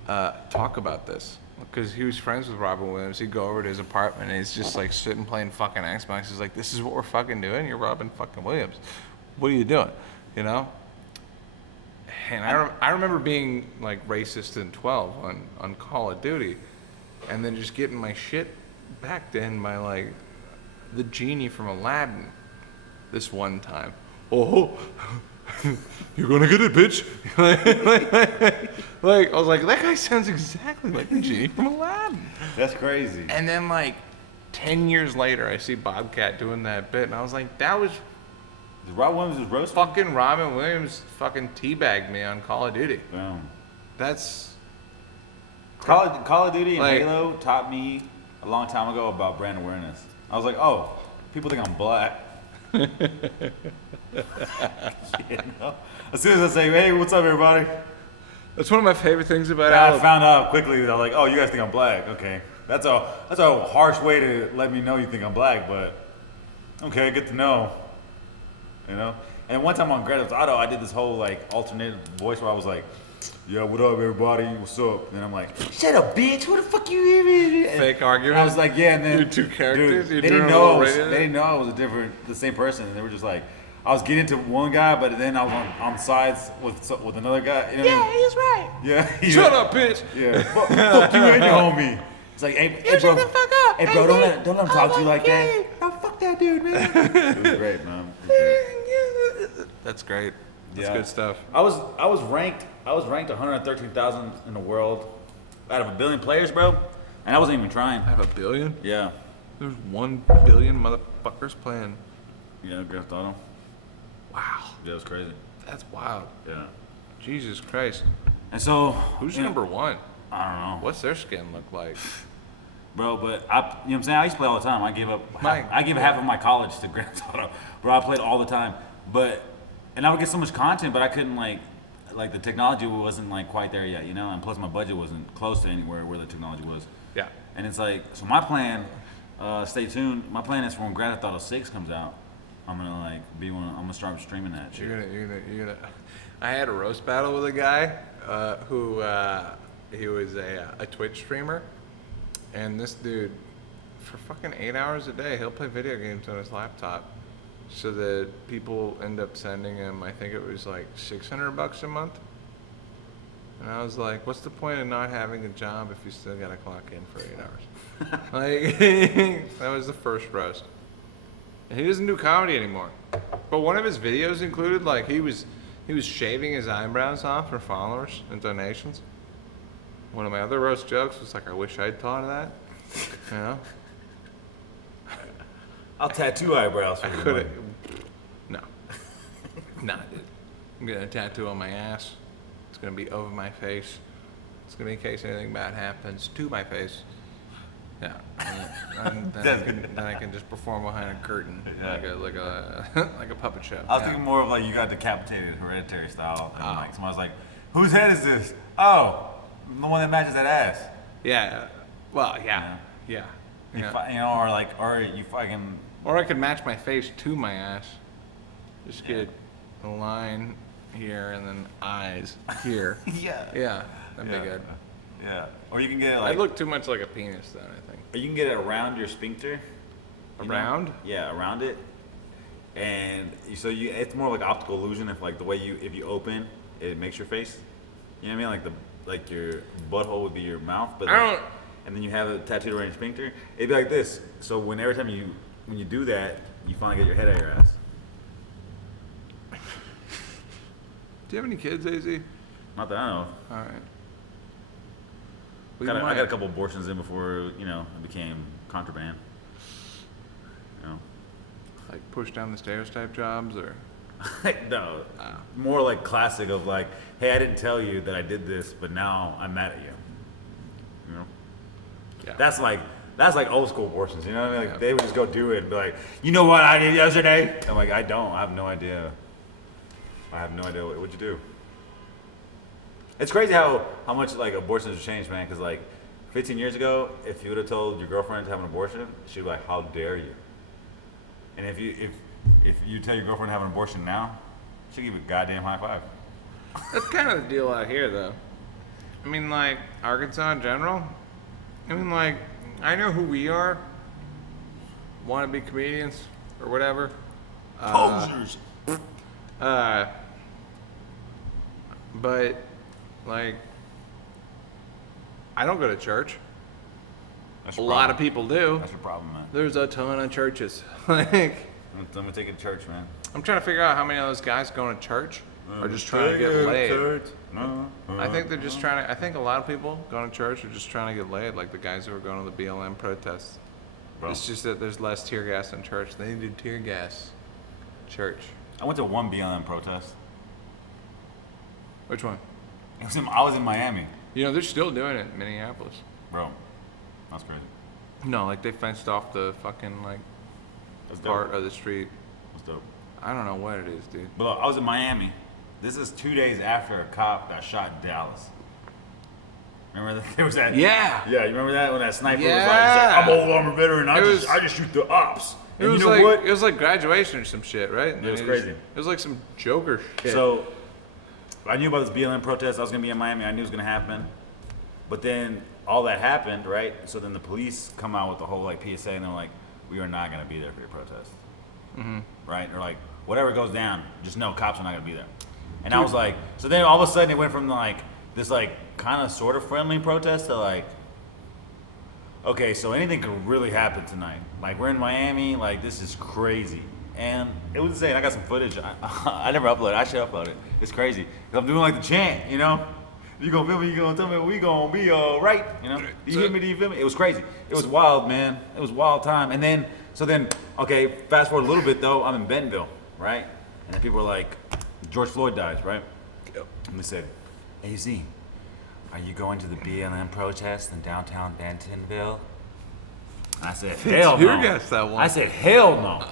talk about this because he was friends with Robin Williams. He'd go over to his apartment and he's just like sitting playing fucking Xbox. He's like, "This is what we're fucking doing. You're Robin fucking Williams. What are you doing?" You know. And I remember being like racist in 12 on Call of Duty, and then just getting my shit backed in by like the genie from Aladdin this one time. Oh, you're gonna get it, bitch. like, I was like, that guy sounds exactly like the genie from Aladdin. That's crazy. And then like 10 years later, I see Bobcat doing that bit, and I was like, that was Rob Williams is roasting. fucking Robin Williams fucking teabagged me on Call of Duty. Boom. That's Call of Duty and Like- Halo taught me a long time ago about brand awareness. I was like, oh, people think I'm black. You know? As soon as I say, hey, what's up, everybody? that's one of my favorite things about I Alabama. found out quickly that like, oh, you guys think I'm black. Okay, that's a harsh way to let me know you think I'm black, but okay, good to know. You know. And one time on Grand Theft Auto, I did this whole like alternate voice where I was like, yeah, what up, everybody? What's up? And then I'm like, shut up, bitch. Who the fuck you? And Fake argument? I was like, yeah. And then Your two characters? dude, You're they doing didn't a know. little radio? They didn't know I was the same person. And they were just like, I was getting to one guy, but then I was on sides with another guy. You know what I mean? he's right. Yeah. Shut up, bitch. Yeah. Fuck you and your homie. It's like, hey, You shut the fuck up. Hey, bro, don't let him talk to you like that. okay. No, fuck that dude, man. It was great, man. It was great. That's great. That's Yeah. good stuff. I was ranked 113,000 in the world out of 1 billion players, bro. And I wasn't even trying. I have 1 billion? Yeah. There's 1 billion motherfuckers playing. Yeah, Grand Theft Auto. Wow. Yeah, it was crazy. That's wild. Yeah. Jesus Christ. And so, Who's you know, number one? I don't know, What's their skin look like? bro. But you know what I'm saying. I used to play all the time. I gave up. Mike. I gave half of my college to Grand Theft Auto, bro. I played all the time. And I would get so much content, but I couldn't like the technology wasn't like quite there yet, you know. And plus, my budget wasn't close to anywhere where the technology was. Yeah. And it's like, so my plan. Stay tuned. My plan is for when Grand Theft Auto 6 comes out, I'm gonna I'm gonna start streaming that shit. You're gonna. I had a roast battle with a guy who he was a Twitch streamer, and this dude, for fucking 8 hours a day, he'll play video games on his laptop, so that people end up sending him. I think it was like $600 a month. And I was like, what's the point of not having a job if you still gotta clock in for 8 hours? Like, that was the first roast. And he doesn't do comedy anymore. But one of his videos included, like, he was shaving his eyebrows off for followers and donations. One of my other roast jokes was like, I wish I'd thought of that. You know? I'll tattoo eyebrows for I you. could have. No. Nah, dude. I'm getting a tattoo on my ass. It's gonna be over my face. It's gonna be in case anything bad happens to my face. Yeah. And then I can just perform behind a curtain, Yeah. like a like a puppet show. I was Yeah. thinking more of like you got decapitated, Hereditary style, and like someone was like, "Whose head is this?" Oh, the one that matches that ass. Yeah. Well, yeah. You Yeah. know, or you fucking. Or I could match my face to my ass. Just get a line here and then eyes here. Yeah. Yeah, that'd be good. Yeah. Or you can get it I like. look too much like a penis then, I think. Or you can get it around your sphincter. you know? Around? Yeah, around it. And it's more like optical illusion if like the way if you open, it makes your face. You know what I mean? Like your butthole would be your mouth, but I don't. and then you have it tattooed around your sphincter. It'd be like this. So every time when you do that, you finally get your head out of your ass. Do you have any kids, AZ? Not that I know. All right. I got a couple abortions in before it became contraband. You know. Like push down the stairs type jobs, or No, more like classic of like, hey, I didn't tell you that I did this, but now I'm mad at you. You know. yeah. That's like old school abortions, you know what I mean? Like Yeah. they would just go do it and be like, you know what I did yesterday? I'm like, I don't. I have no idea. What'd you do? It's crazy how much like abortions have changed, man. Because like 15 years ago, if you would have told your girlfriend to have an abortion, she'd be like, how dare you? And if you tell your girlfriend to have an abortion now, she'll give you a goddamn high five. That's kind of the deal out here, though. I mean, like Arkansas in general. I mean, like I know who we are. Want to be comedians or whatever. Posers. But like, I don't go to church. That's A your lot problem. of people do. That's your problem, man. There's a ton of churches. Like, I'm gonna take it to church, man. I'm trying to figure out how many of those guys going to church are just trying to get laid. I think they're just trying to. I think a lot of people going to church are just trying to get laid, like the guys who are going to the BLM protests. Bro. It's just that there's less tear gas in church. They need to tear gas church. I went to one BLM protest. Which one? I was in Miami, You know, they're still doing it in Minneapolis. bro. That's crazy. No, like they fenced off the fucking like That's dope. part of the street. That's dope. I don't know what it is, dude. But look, I was in Miami. This is 2 days after a cop got shot in Dallas. Remember that? There was that. Yeah. Yeah, you remember that when that sniper was Yeah. like, I'm an old armor veteran. I It was- just shoot the ops. It And was you know like what? it was like graduation or some shit, right? And It was they crazy. It was like some Joker shit. So I knew about this BLM protest. I was gonna be in Miami. I knew it was gonna happen. But then all that happened, right? So then the police come out with the whole like PSA, and they're like, "We are not gonna be there for your protest." Mm-hmm. Right? Or like, whatever goes down, just know cops are not gonna be there. And I was like, so then all of a sudden it went from like this like kind of sort of friendly protest to like okay, so anything could really happen tonight. Like, we're in Miami, like, this is crazy. And it was insane. I got some footage. I never uploaded. I should upload it. It's crazy. 'Cause I'm doing like the chant, you know? You gonna feel me? You gonna tell me we gonna be all right? You know? Do you hear me? Do you feel me? It was crazy. It was wild, man. It was wild time. And then, okay, fast forward a little bit though. I'm in Bentonville, right? And then people were like, George Floyd dies, right? And they said, AZ, are you going to the BLM protest in downtown Bentonville? I said, hell no. That one. I said, hell no.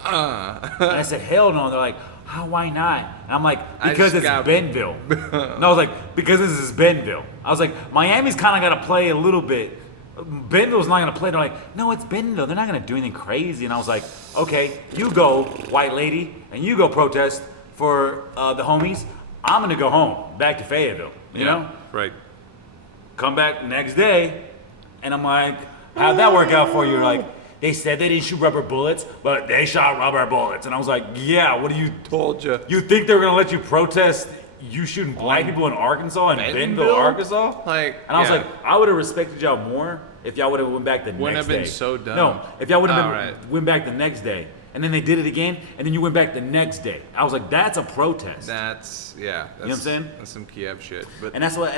And I said, hell no. And they're like, how, why not? And I'm like, because it's Bentonville. No, I was like, because this is Bentonville. I was like, Miami's kind of got to play a little bit. Bentonville's not going to play. They're like, no, it's Bentonville. They're not going to do anything crazy. And I was like, okay, you go, white lady, and you go protest for the homies. I'm going to go home, back to Fayetteville, you know? Right. Come back next day, and I'm like, how'd that work out for you? Like, they said they didn't shoot rubber bullets, but they shot rubber bullets. And I was like, yeah, what do you... Told you. You think they were going to let you protest you shooting black people in Arkansas, in Bentonville, Arkansas? Like, and I was like, I would have respected y'all more if y'all would have went back the next day. Wouldn't have been so dumb. No, if y'all would have went back the next day. And then they did it again, and then you went back the next day. I was like, that's a protest. That's, yeah. That's, you know what I'm saying? That's some Kiev shit. But that's what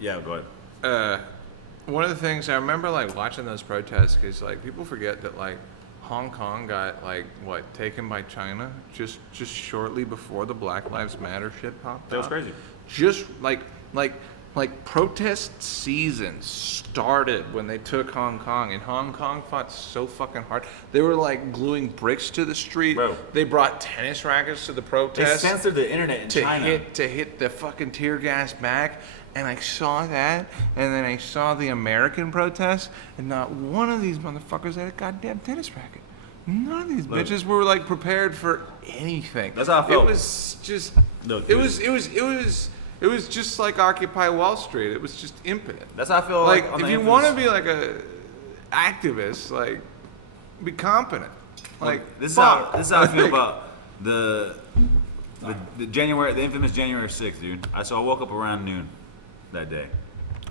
yeah, go ahead. One of the things I remember, like, watching those protests, is like people forget that, like, Hong Kong got, like, what, taken by China just shortly before the Black Lives Matter shit popped up. That was crazy. Just like protest season started when they took Hong Kong, and Hong Kong fought so fucking hard. They were like gluing bricks to the street. Bro. They brought tennis rackets to the protest. They censored the internet in China. To hit the fucking tear gas back. And I saw that, and then I saw the American protest, and not one of these motherfuckers had a goddamn tennis racket. None of these bitches were like prepared for anything. That's how I felt. It was just. Look, It was just like Occupy Wall Street. It was just impotent. That's how I feel. Like if you want to be like a activist, like be competent. Like this is how I feel about the infamous January 6th, dude. I woke up around noon that day.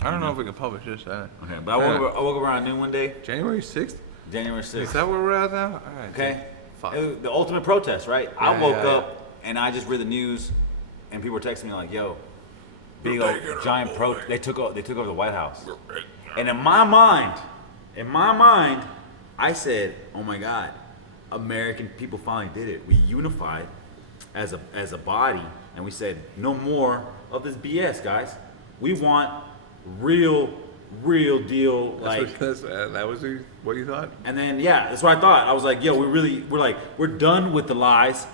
I don't know if we can publish this. Okay, but I woke up around noon one day. January 6th? January 6th. Is that where we're at now? All right. Okay. The ultimate protest, right? Yeah, I woke up and I just read the news, and people were texting me like, "Yo, big old giant They took over the White House." And in my mind, I said, "Oh my God, American people finally did it. We unified as a body, and we said no more of this BS, guys. We want real deal." Like that was what you thought? And then that's what I thought. I was like, "Yo, we're done with the lies.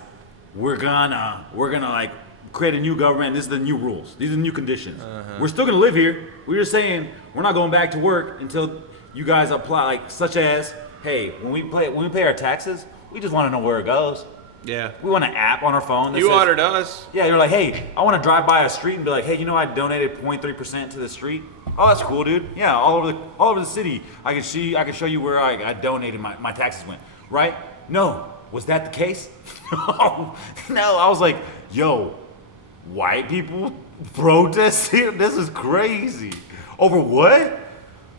We're gonna like create a new government. This is the new rules. These are the new conditions. We're still gonna live here. We're just saying we're not going back to work until you guys apply, like such as, hey, when we pay our taxes, we just want to know where it goes. Yeah. We want an app on our phone. You ordered us. Yeah, you're like, hey, I want to drive by a street and be like, hey, you know, I donated 0.3% to the street. Oh, that's cool, dude. Yeah, all over the city, I can show you where I donated my taxes went. Right? No, was that the case? No. I was like, yo, white people protesting? This is crazy. Over what?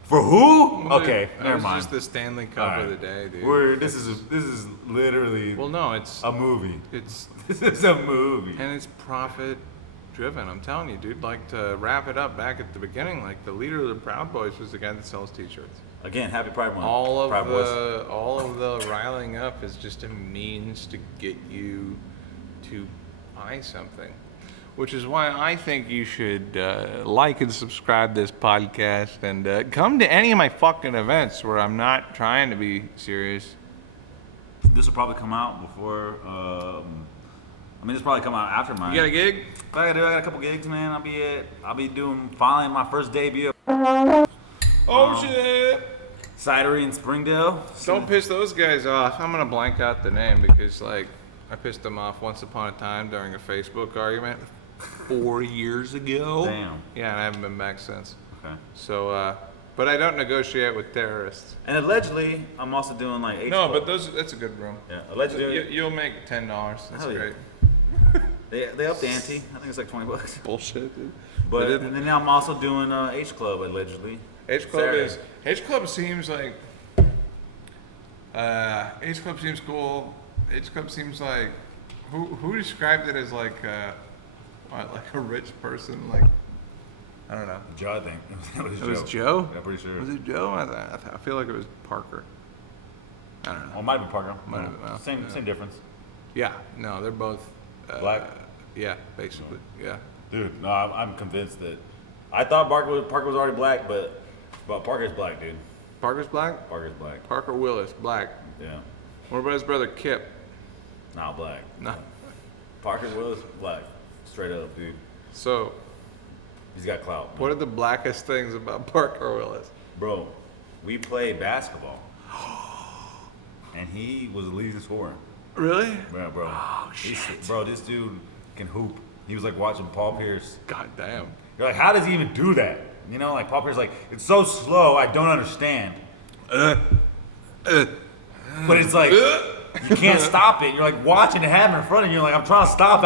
For who? Okay, never mind. It's just the Stanley Cup of the day, dude. This is literally. Well, no, it's a movie. This is a movie, and it's profit driven. I'm telling you, dude. Like, to wrap it up, back at the beginning, like the leader of the Proud Boys was the guy that sells T-shirts. Again, happy Pride Month. All of the riling up is just a means to get you to buy something. Which is why I think you should like and subscribe this podcast and come to any of my fucking events where I'm not trying to be serious. This will probably come out before. This will probably come out after mine. You got a gig? I got a couple gigs, man. I'll be doing finally my first debut. Shit! Cidery in Springdale. Don't piss those guys off. I'm gonna blank out the name because I pissed them off once upon a time during a Facebook argument 4 years ago. Damn. Yeah, and I haven't been back since. Okay. So, but I don't negotiate with terrorists. And allegedly, I'm also doing like H No, Club. but that's a good room. Yeah, allegedly. You'll make $10. That's great. They upped the ante. I think it's like $20. Bullshit, dude. But and then I'm also doing H Club allegedly. H Club Saturday. is H Club seems like H Club seems cool. H Club seems like who described it as like what, like a rich person, like I don't know. Joe, I think. It was Joe? Yeah, pretty sure. Was it Joe? I feel like it was Parker. I don't know. Well, it might have been Parker. Might have been, well, Same difference. Yeah, no, they're both Black? Yeah, basically. Yeah. Dude, no, I'm convinced that. I thought Parker was already black, but Parker's black, dude. Parker's black? Parker's black. Parker Willis, black. Yeah. What about his brother Kip? Not black. No. Parker Willis, black. Straight up, dude. So, He's got clout. what are the blackest things about Parker Willis? Bro, we played basketball. And he was the leading scorer. Really? Yeah, bro. Oh, shit. Bro, this dude can hoop. He was like watching Paul Pierce. God damn. You're like, how does he even do that? You know, like Paul Pierce, like, it's so slow, I don't understand. But it's like, you can't stop it. You're like watching it happen in front of you. You're like, I'm trying to stop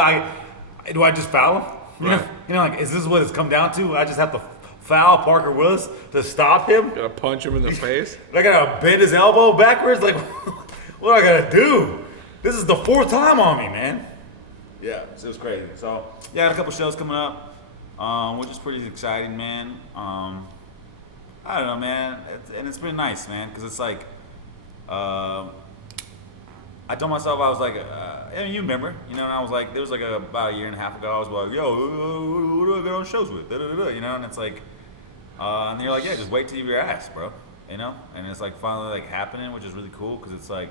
it. Do I just foul him? Right. You know, like, is this what it's come down to? I just have to foul Parker Willis to stop him? Gotta punch him in the face? I gotta bend his elbow backwards? Like, what do I gotta do? This is the fourth time on me, man. Yeah, it was crazy. So, yeah, I got a couple shows coming up, which is pretty exciting, man. I don't know, man. It's been nice, man, because it's like, I told myself, I was like, and you remember, you know, and I was like, there was like about a year and a half ago, I was like, yo, who do I go on shows with? Da-da-da-da, you know, and it's like, and you're like, yeah, just wait till you're asked, bro, you know, and it's like finally like happening, which is really cool, because it's like,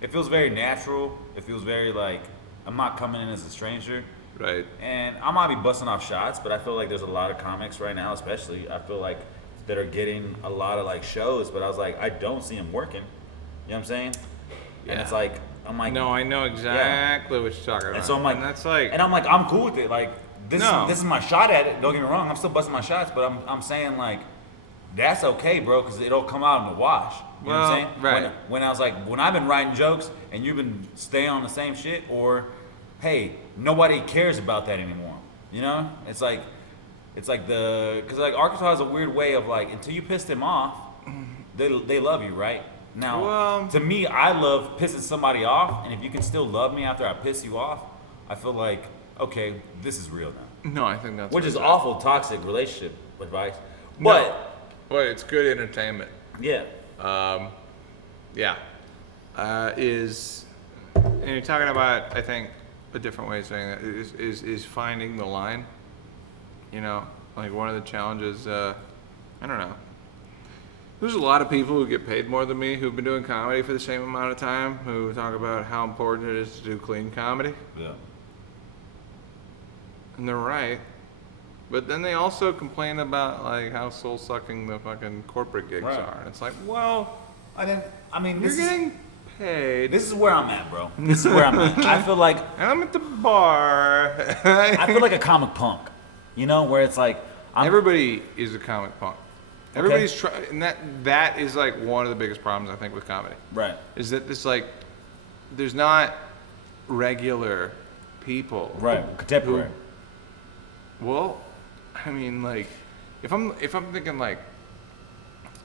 it feels very natural, it feels very like, I'm not coming in as a stranger, Right. and I might be busting off shots, but I feel like there's a lot of comics right now, especially, I feel like, that are getting a lot of like shows, but I was like, I don't see them working, you know what I'm saying? Yeah. And it's like, I'm like, No, I know exactly what you're talking about. and so I'm like, and that's like, and I'm like, I'm cool with it. Like, this No. is my shot at it. Don't get me wrong, I'm still busting my shots, but I'm saying like, that's okay, bro, because it'll come out in the wash. You know what I'm Well, saying? right. When I was like, when I've been writing jokes and you've been staying on the same shit, or, hey, nobody cares about that anymore. You know? It's like because like Arkansas has a weird way of like, until you piss them off, they love you, right? Now, Well- to me, I love pissing somebody off, and if you can still love me after I piss you off, I feel like, okay, this is real now. no, I think that's Which what is it's awful toxic relationship advice. No. But, But it's good entertainment. yeah. Yeah. And you're talking about, I think, a different way of saying that is finding the line. You know, like one of the challenges, I don't know. There's a lot of people who get paid more than me who've been doing comedy for the same amount of time who talk about how important it is to do clean comedy. Yeah. And they're right. But then they also complain about like how soul sucking the fucking corporate gigs Right. are. And it's like, well, I mean, you're getting paid. this is where I'm at, bro. This is where I'm at. I feel like And I'm at the bar. I feel like a comic punk. You know, where it's like Everybody is a comic punk. Everybody's trying, and that is like one of the biggest problems I think with comedy. right. Is that it's like there's not regular people. Right. Contemporary. Well, I mean, like, if I'm thinking like,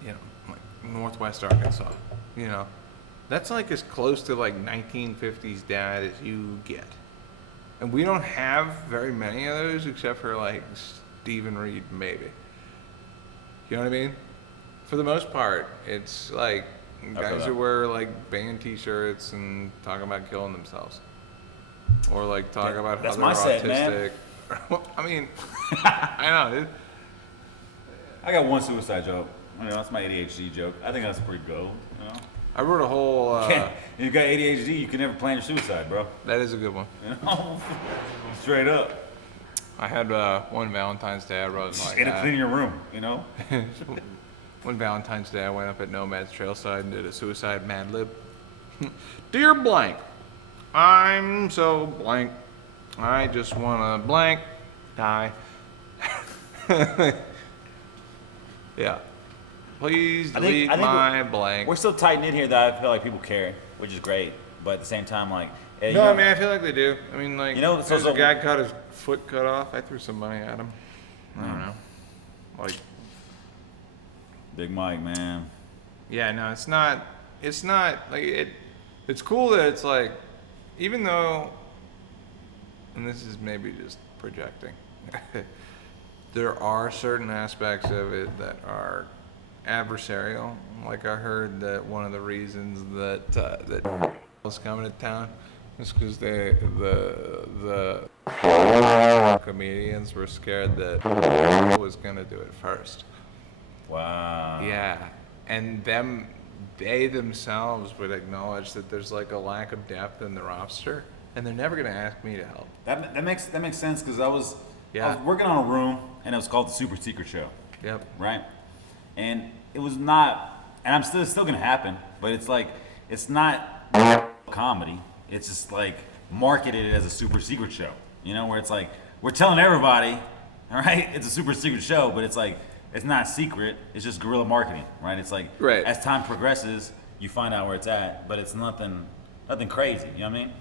you know, like Northwest Arkansas, you know, that's like as close to like 1950s dad as you get, and we don't have very many of those except for like Stephen Reed, maybe. You know what I mean? For the most part, it's like guys that. who wear like band T-shirts and talk about killing themselves, or like talk about how That's they're my set, autistic. man. Well, I mean, I know. I got one suicide joke. You know, that's my ADHD joke. I think that's pretty gold. You know, I wrote a whole. if you got ADHD, you can never plan your suicide, bro. That is a good one. You know, straight up. I had one Valentine's Day. I wrote Just like end up cleaning your room. You know. one Valentine's Day. I went up at Nomad's Trailside and did a suicide Mad Lib. Dear blank, I'm so blank. I just wanna blank die. Yeah. Please delete I think my blank. We're so tight knit here that I feel like people care, which is great. But at the same time, like, hey, you No, know, I mean, I feel like they do. I mean, like, You know, so- there's so- a guy got his foot cut off. I threw some money at him. I don't know. Like, Big Mike, man. Yeah, no, it's not. It's not like it. It's cool that it's like, even though, and this is maybe just projecting, there are certain aspects of it that are adversarial. Like I heard that one of the reasons that was coming to town was because the comedians were scared that was gonna do it first. Wow. Yeah, and they themselves would acknowledge that there's like a lack of depth in the roster, and they're never gonna ask me to help. That makes sense because I was Yeah. working on a room and it was called the Super Secret Show, Yep. right? And it was not, and it's still gonna happen, but it's not comedy. It's just like marketed as a super secret show, you know, where it's like we're telling everybody, all right, it's a super secret show, but it's like it's not secret. It's just guerrilla marketing, right? It's like Right. as time progresses, you find out where it's at, but it's nothing crazy. You know what I mean?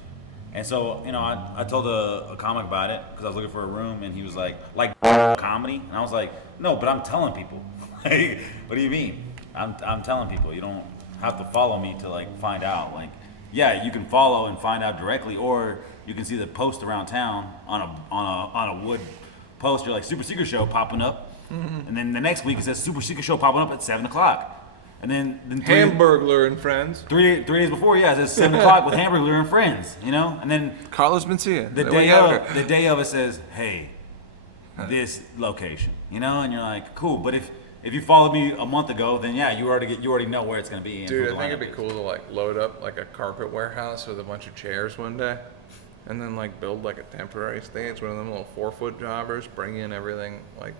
And so, you know, I told a comic about it because I was looking for a room, and he was like comedy, and I was like, no, but I'm telling people. Like, what do you mean? I'm telling people. You don't have to follow me to like find out. Like, yeah, you can follow and find out directly, or you can see the post around town on a wood poster like Super Secret Show popping up, and then the next week it says Super Secret Show popping up at 7:00. And then Hamburglar and friends. three days before, yeah, it says 7:00 with Hamburglar and friends, you know? And then Carlos Mencia. the day of it says, hey, this location, you know? And you're like, cool, but if you followed me a month ago, then yeah, you already know where it's gonna be. And Dude, who I the think it'd be lineup is. cool to like load up like a carpet warehouse with a bunch of chairs one day, and then like build like a temporary stage, one of them little 4-foot jobbers, bring in everything like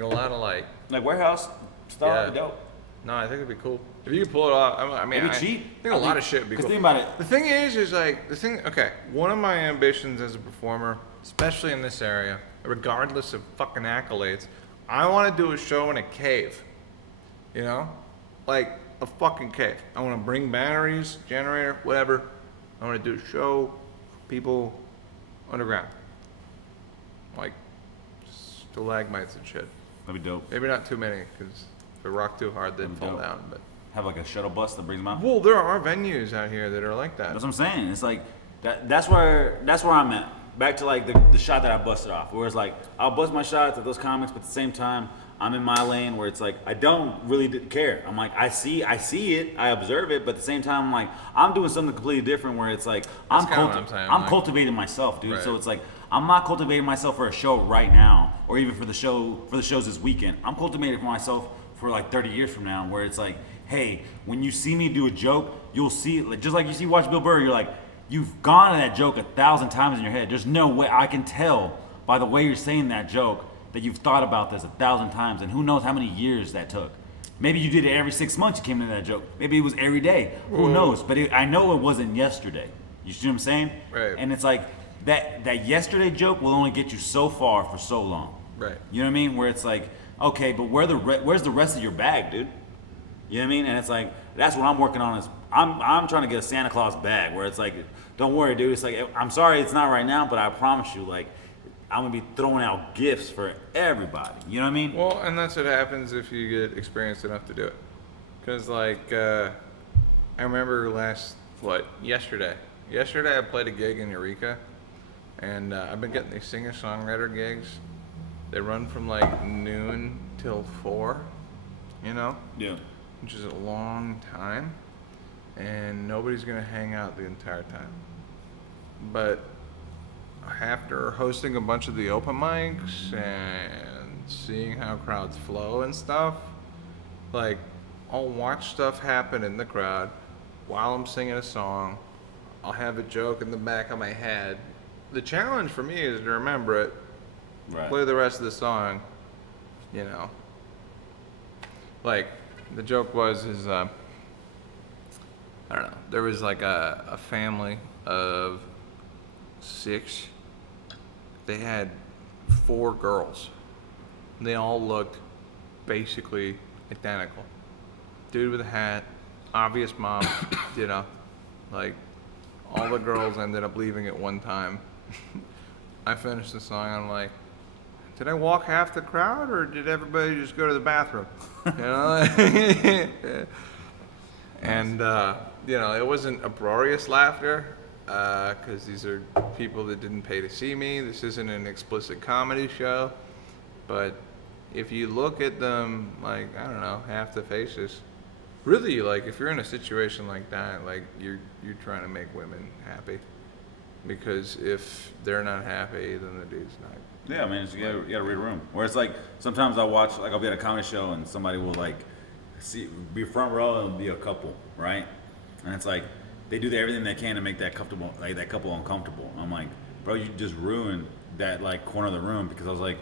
a lot of like. Like warehouse style, Yeah. dope. No, I think it'd be cool if you could pull it off. I mean, It'd be cheap. I think a lot of shit would be cool. Because think about it. The thing is like okay, one of my ambitions as a performer, especially in this area, regardless of fucking accolades, I want to do a show in a cave. You know? Like a fucking cave. I want to bring batteries, generator, whatever. I want to do a show for people underground. Like stalagmites and shit. That'd be dope. Maybe not too many, because if they rock too hard, they'd fall dope. down. But Have like a shuttle bus that brings them out. well, there are venues out here that are like that. That's what I'm saying. It's like that's where I'm at. Back to like the shot that I busted off. Where it's like I'll bust my shots at those comics, but at the same time I'm in my lane where it's like I don't really care. I'm like I see it, I observe it, but at the same time I'm like I'm doing something completely different. Where it's like That's kinda what I'm saying, I'm like- cultivating myself, dude. Right. So it's like I'm not cultivating myself for a show right now, or even for the shows this weekend. I'm cultivating for myself for like 30 years from now, where it's like, hey, when you see me do a joke, you'll see it, like, just like you see watch Bill Burr, you're like, you've gone to that joke 1,000 times in your head. There's no way I can tell by the way you're saying that joke that you've thought about this 1,000 times, and who knows how many years that took. Maybe you did it every 6 months. You came into that joke. Maybe it was every day. Who knows? But I know it wasn't yesterday. You see what I'm saying? Right. And it's like that yesterday joke will only get you so far for so long. Right. You know what I mean? Where it's like, okay, but where's the rest of your bag, dude? You know what I mean? And it's like that's what I'm working on. Is I'm trying to get a Santa Claus bag where it's like, don't worry, dude. It's like I'm sorry it's not right now, but I promise you, like I'm gonna be throwing out gifts for everybody. You know what I mean? Well, and that's what happens if you get experienced enough to do it. Because like I remember yesterday. Yesterday I played a gig in Eureka, and I've been getting these singer-songwriter gigs. They run from like noon till 4, you know, Yeah. which is a long time, and nobody's gonna hang out the entire time. But after hosting a bunch of the open mics and seeing how crowds flow and stuff, like I'll watch stuff happen in the crowd while I'm singing a song. I'll have a joke in the back of my head. The challenge for me is to remember it, Right. play the rest of the song, you know. Like, the joke is I don't know, there was like a family of 6. They had 4 girls. They all looked basically identical. Dude with a hat, obvious mom, you know, like all the girls ended up leaving at one time. I finished the song, I'm like, did I walk half the crowd or did everybody just go to the bathroom? You know? And, you know, it wasn't uproarious laughter because these are people that didn't pay to see me. This isn't an explicit comedy show. But if you look at them, like, I don't know, half the faces, really, like, if you're in a situation like that, like, you're trying to make women happy. Because if they're not happy, then the dude's not. Yeah, man, you gotta read a room. Where it's like, sometimes I watch, like, I'll be at a comedy show and somebody will, like, be front row and be a couple, right? And it's like, they do everything they can to make that couple uncomfortable. I'm like, bro, you just ruined that, like, corner of the room, because I was like,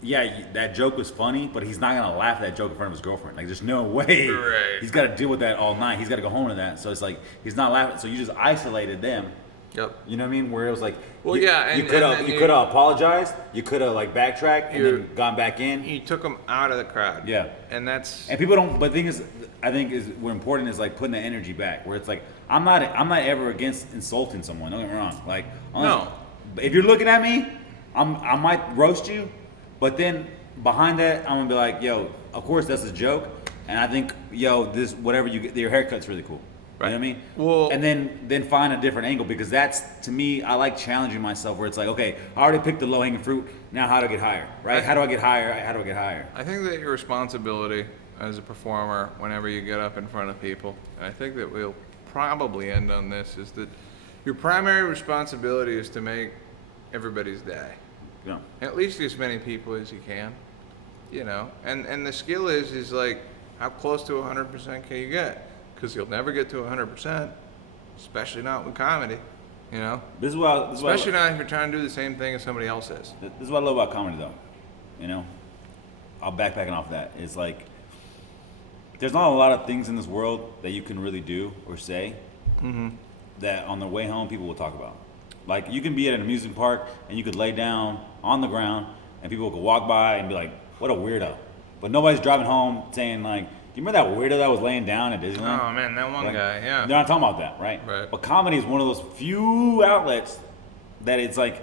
yeah, that joke was funny, but he's not gonna laugh at that joke in front of his girlfriend. Like, there's no way. Right. He's got to deal with that all night. He's got to go home to that. So it's like, he's not laughing. So you just isolated them. Yep. You know what I mean? Where it was like, Well, you, yeah, you could have apologized. You could have like backtracked and then gone back in. You took them out of the crowd. Yeah. And that's. And people don't. But the thing is, I think is what important is like putting the energy back. Where it's like, I'm not ever against insulting someone. Don't get me wrong. Like, No. If you're looking at me, I might roast you, but then behind that, I'm gonna be like, yo, of course that's a joke, and I think, yo, this whatever you get, your haircut's really cool. Right. You know what I mean? Well, and then find a different angle, because that's, to me, I like challenging myself. Where it's like, okay, I already picked the low hanging fruit. Now how do I get higher? Right? How do I get higher? How do I get higher? I think that your responsibility as a performer, whenever you get up in front of people, and I think that we'll probably end on this, is that your primary responsibility is to make everybody's day. Yeah. At least as many people as you can, you know. And the skill is like, how close to 100% can you get? Because you'll never get to 100%, especially not with comedy, you know. Especially not if you're trying to do the same thing as somebody else is. This is what I love about comedy, though. You know, I'll backpacking off that. It's like, there's not a lot of things in this world that you can really do or say that on the way home people will talk about. Like, you can be at an amusement park and you could lay down on the ground and people could walk by and be like, what a weirdo. But nobody's driving home saying like, do you remember that weirdo that was laying down at Disneyland? Oh man, that one guy, yeah. They're not talking about that, right? Right. But comedy is one of those few outlets that it's like,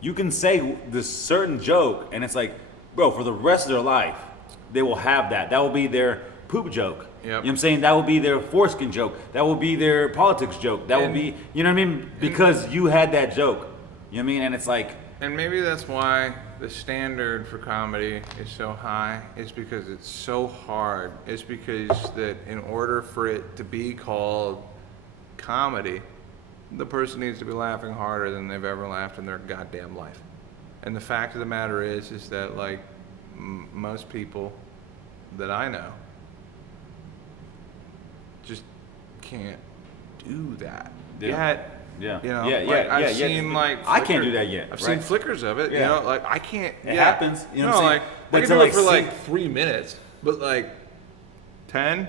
you can say this certain joke and it's like, bro, for the rest of their life, they will have that. That will be their poop joke. Yep. You know what I'm saying? That will be their foreskin joke. That will be their politics joke. That will be, you know what I mean? Because you had that joke. You know what I mean? And it's like... And maybe that's why the standard for comedy is so high, is because it's so hard. It's because that in order for it to be called comedy, the person needs to be laughing harder than they've ever laughed in their goddamn life. And the fact of the matter is that like most people that I know just can't do that yet. Yeah. You know, Yeah, like, yeah, I've yeah, seen like I can't do that yet. I've right? seen flickers of it. Yeah. You know, like I can't. It happens. You know no, what I'm saying? like But I can to, do like, it for see- like 3 minutes, but like 10,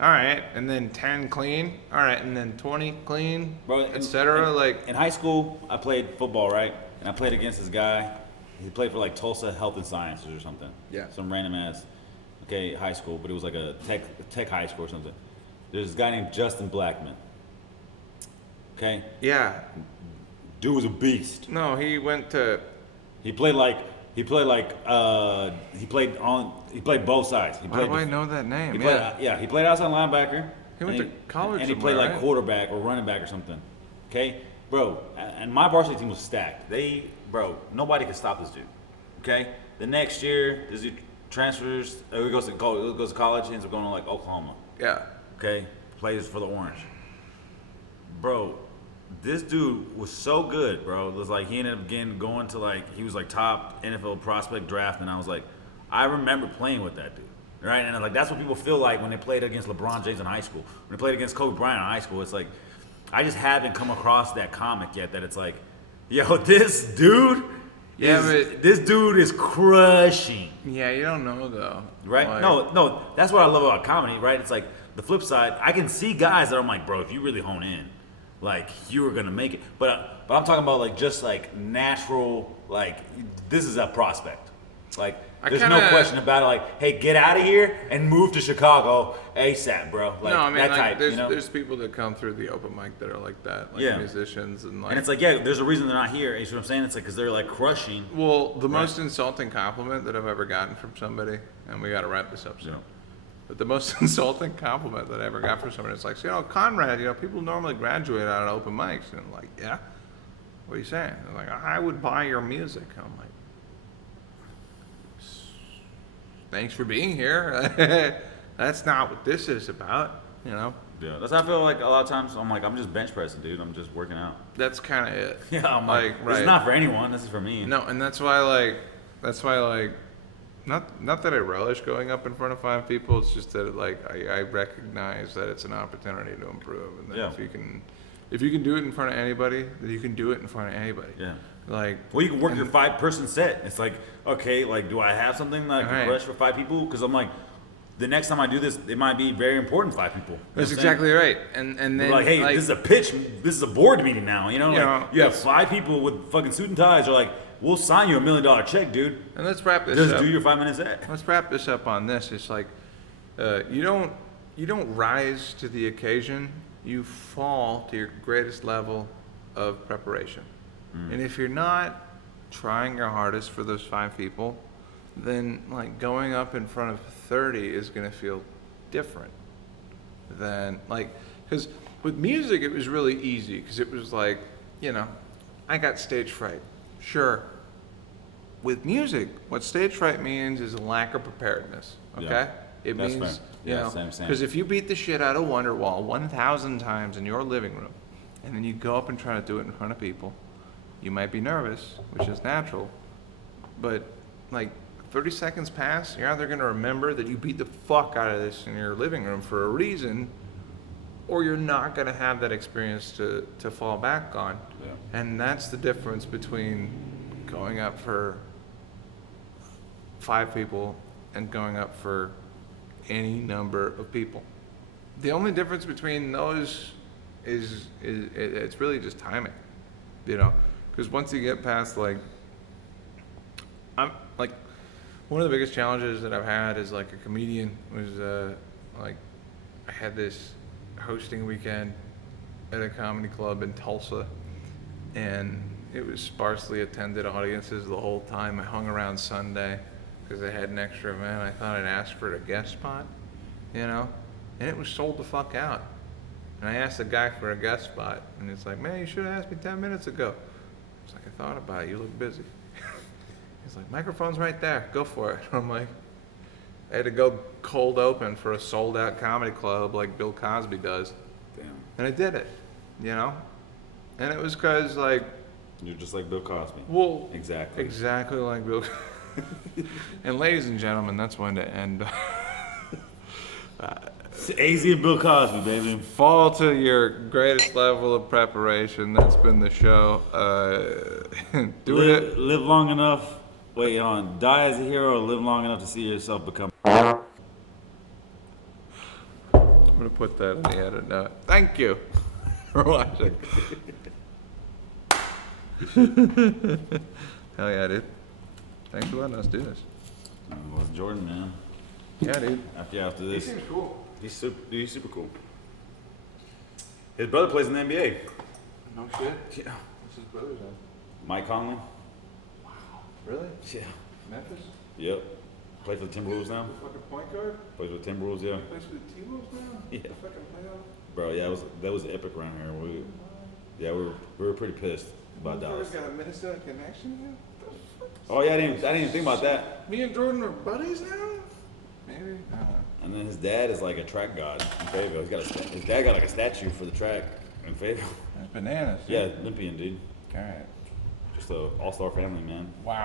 all right, and then 10 clean, all right, and then 20 clean, Bro, etc. Like in high school, I played football, right? And I played against this guy. He played for like Tulsa Health and Sciences or something. Yeah. Some random ass, high school, but it was like a tech high school or something. There's this guy named Justin Blackman. Okay. yeah, Dude was a beast. no, he went to He played both sides. He why played do I know that name? He played, Yeah, he played outside linebacker. He went and to college and he played somewhere, like right? quarterback or running back or something. Okay, bro. And my varsity team was stacked. Nobody could stop this dude. Okay. The next year, this dude transfers. He goes to college. He ends up going to like Oklahoma. yeah. Okay, plays for the Orange. Bro, this dude was so good, bro. It was like he ended up going to like, he was like top NFL prospect draft, and I was like, I remember playing with that dude, right? And like that's what people feel like when they played against LeBron James in high school. When they played against Kobe Bryant in high school, it's like, I just haven't come across that comic yet that it's like, yo, this dude, this dude is crushing. Yeah, you don't know though, Right? Like, No, that's what I love about comedy, right? It's like the flip side. I can see guys that I'm like, bro, if you really hone in, like you are gonna make it. But I'm talking about like just like natural, like this is a prospect. Like There's no question about it. Like, hey, get out of here and move to Chicago ASAP, bro. Like, no, I mean, that like, type, there's, you know? there's people that come through the open mic that are like that, like musicians and like. And it's like, yeah, there's a reason they're not here. You see what I'm saying? It's like because they're like crushing. Well, the most insulting compliment that I've ever gotten from somebody, and we got to wrap this up soon. Yeah. But the most insulting compliment that I ever got from somebody is like, Conrad, people normally graduate out of open mics, and I'm like, yeah. What are you saying? They're like, I would buy your music. And I'm like, thanks for being here. That's not what this is about, Yeah, that's how I feel like a lot of times. I'm like, I'm just bench pressing, dude. I'm just working out. That's kind of it. Yeah, I'm like, right. It's not for anyone. This is for me. No, and that's why, not that I relish going up in front of 5 people. It's just that, like, I recognize that it's an opportunity to improve, and that if you can do it in front of anybody, then you can do it in front of anybody. Yeah. Like, well, you can work your 5-person set. It's like, okay, like, do I have something that I can crush for 5 people? Because I'm like, the next time I do this, it might be very important to 5 people. You that's exactly right. And then like, hey, this is a pitch. This is a board meeting now. You have 5 people with fucking suit and ties. They're like, we'll sign you $1 million check, dude. And let's wrap this Just up. do your 5-minute set. Let's wrap this up on this. It's like, you don't rise to the occasion. You fall to your greatest level of preparation. And if you're not trying your hardest for those 5 people, then like going up in front of 30 is going to feel different than like, because with music it was really easy because it was like, I got stage fright. Sure. With music, what stage fright means is a lack of preparedness. Okay? Yeah. It That's means, fair. Same. because if you beat the shit out of Wonderwall 1,000 times in your living room, and then you go up and try to do it in front of people, you might be nervous, which is natural, but like 30 seconds pass, you're either going to remember that you beat the fuck out of this in your living room for a reason, or you're not going to have that experience to fall back on. Yeah. And that's the difference between going up for 5 people and going up for any number of people. The only difference between those is it's really just timing, because once you get past one of the biggest challenges that I've had is like a comedian was I had this hosting weekend at a comedy club in Tulsa, and it was sparsely attended audiences the whole time. I hung around Sunday because I had an extra event. I thought I'd ask for a guest spot, and it was sold the fuck out. And I asked the guy for a guest spot, and it's like, man, you should have asked me 10 minutes ago. I was like, I thought about it. You look busy. He's like, microphone's right there. Go for it. I'm like, I had to go cold open for a sold out comedy club like Bill Cosby does. Damn. And I did it, And it was because, like... You're just like Bill Cosby. Well... Exactly. Exactly like Bill Cosby. And ladies and gentlemen, that's when to end. AZ and Bill Cosby, baby. Fall to your greatest level of preparation. That's been the show. Live long enough. Wait, die as a hero or live long enough to see yourself become... I'm going to put that in the edit note. Thank you for watching. Hell yeah, dude. Thanks for letting us do this. Well, it's Jordan, man. Yeah, dude. After this. He seems cool. He's super cool. His brother plays in the NBA. No shit? Yeah. What's his brother's name? Mike Conley. Wow. Really? Yeah. Memphis? Yep. Plays for the Timberwolves now. Fucking point guard? Plays with the Timberwolves, yeah. Plays for the T-Wolves now? Yeah. Fucking playoff? Bro, yeah, that was epic around here. We were pretty pissed about Dallas. Got a Minnesota connection now? Oh yeah, I didn't even think about that. Me and Jordan are buddies now? Maybe? I don't know. And then his dad is like a track god in Fayetteville. His dad got like a statue for the track in Fayetteville. That's bananas. Yeah, Olympian, dude. Alright. Just a all-star family, man. Wow.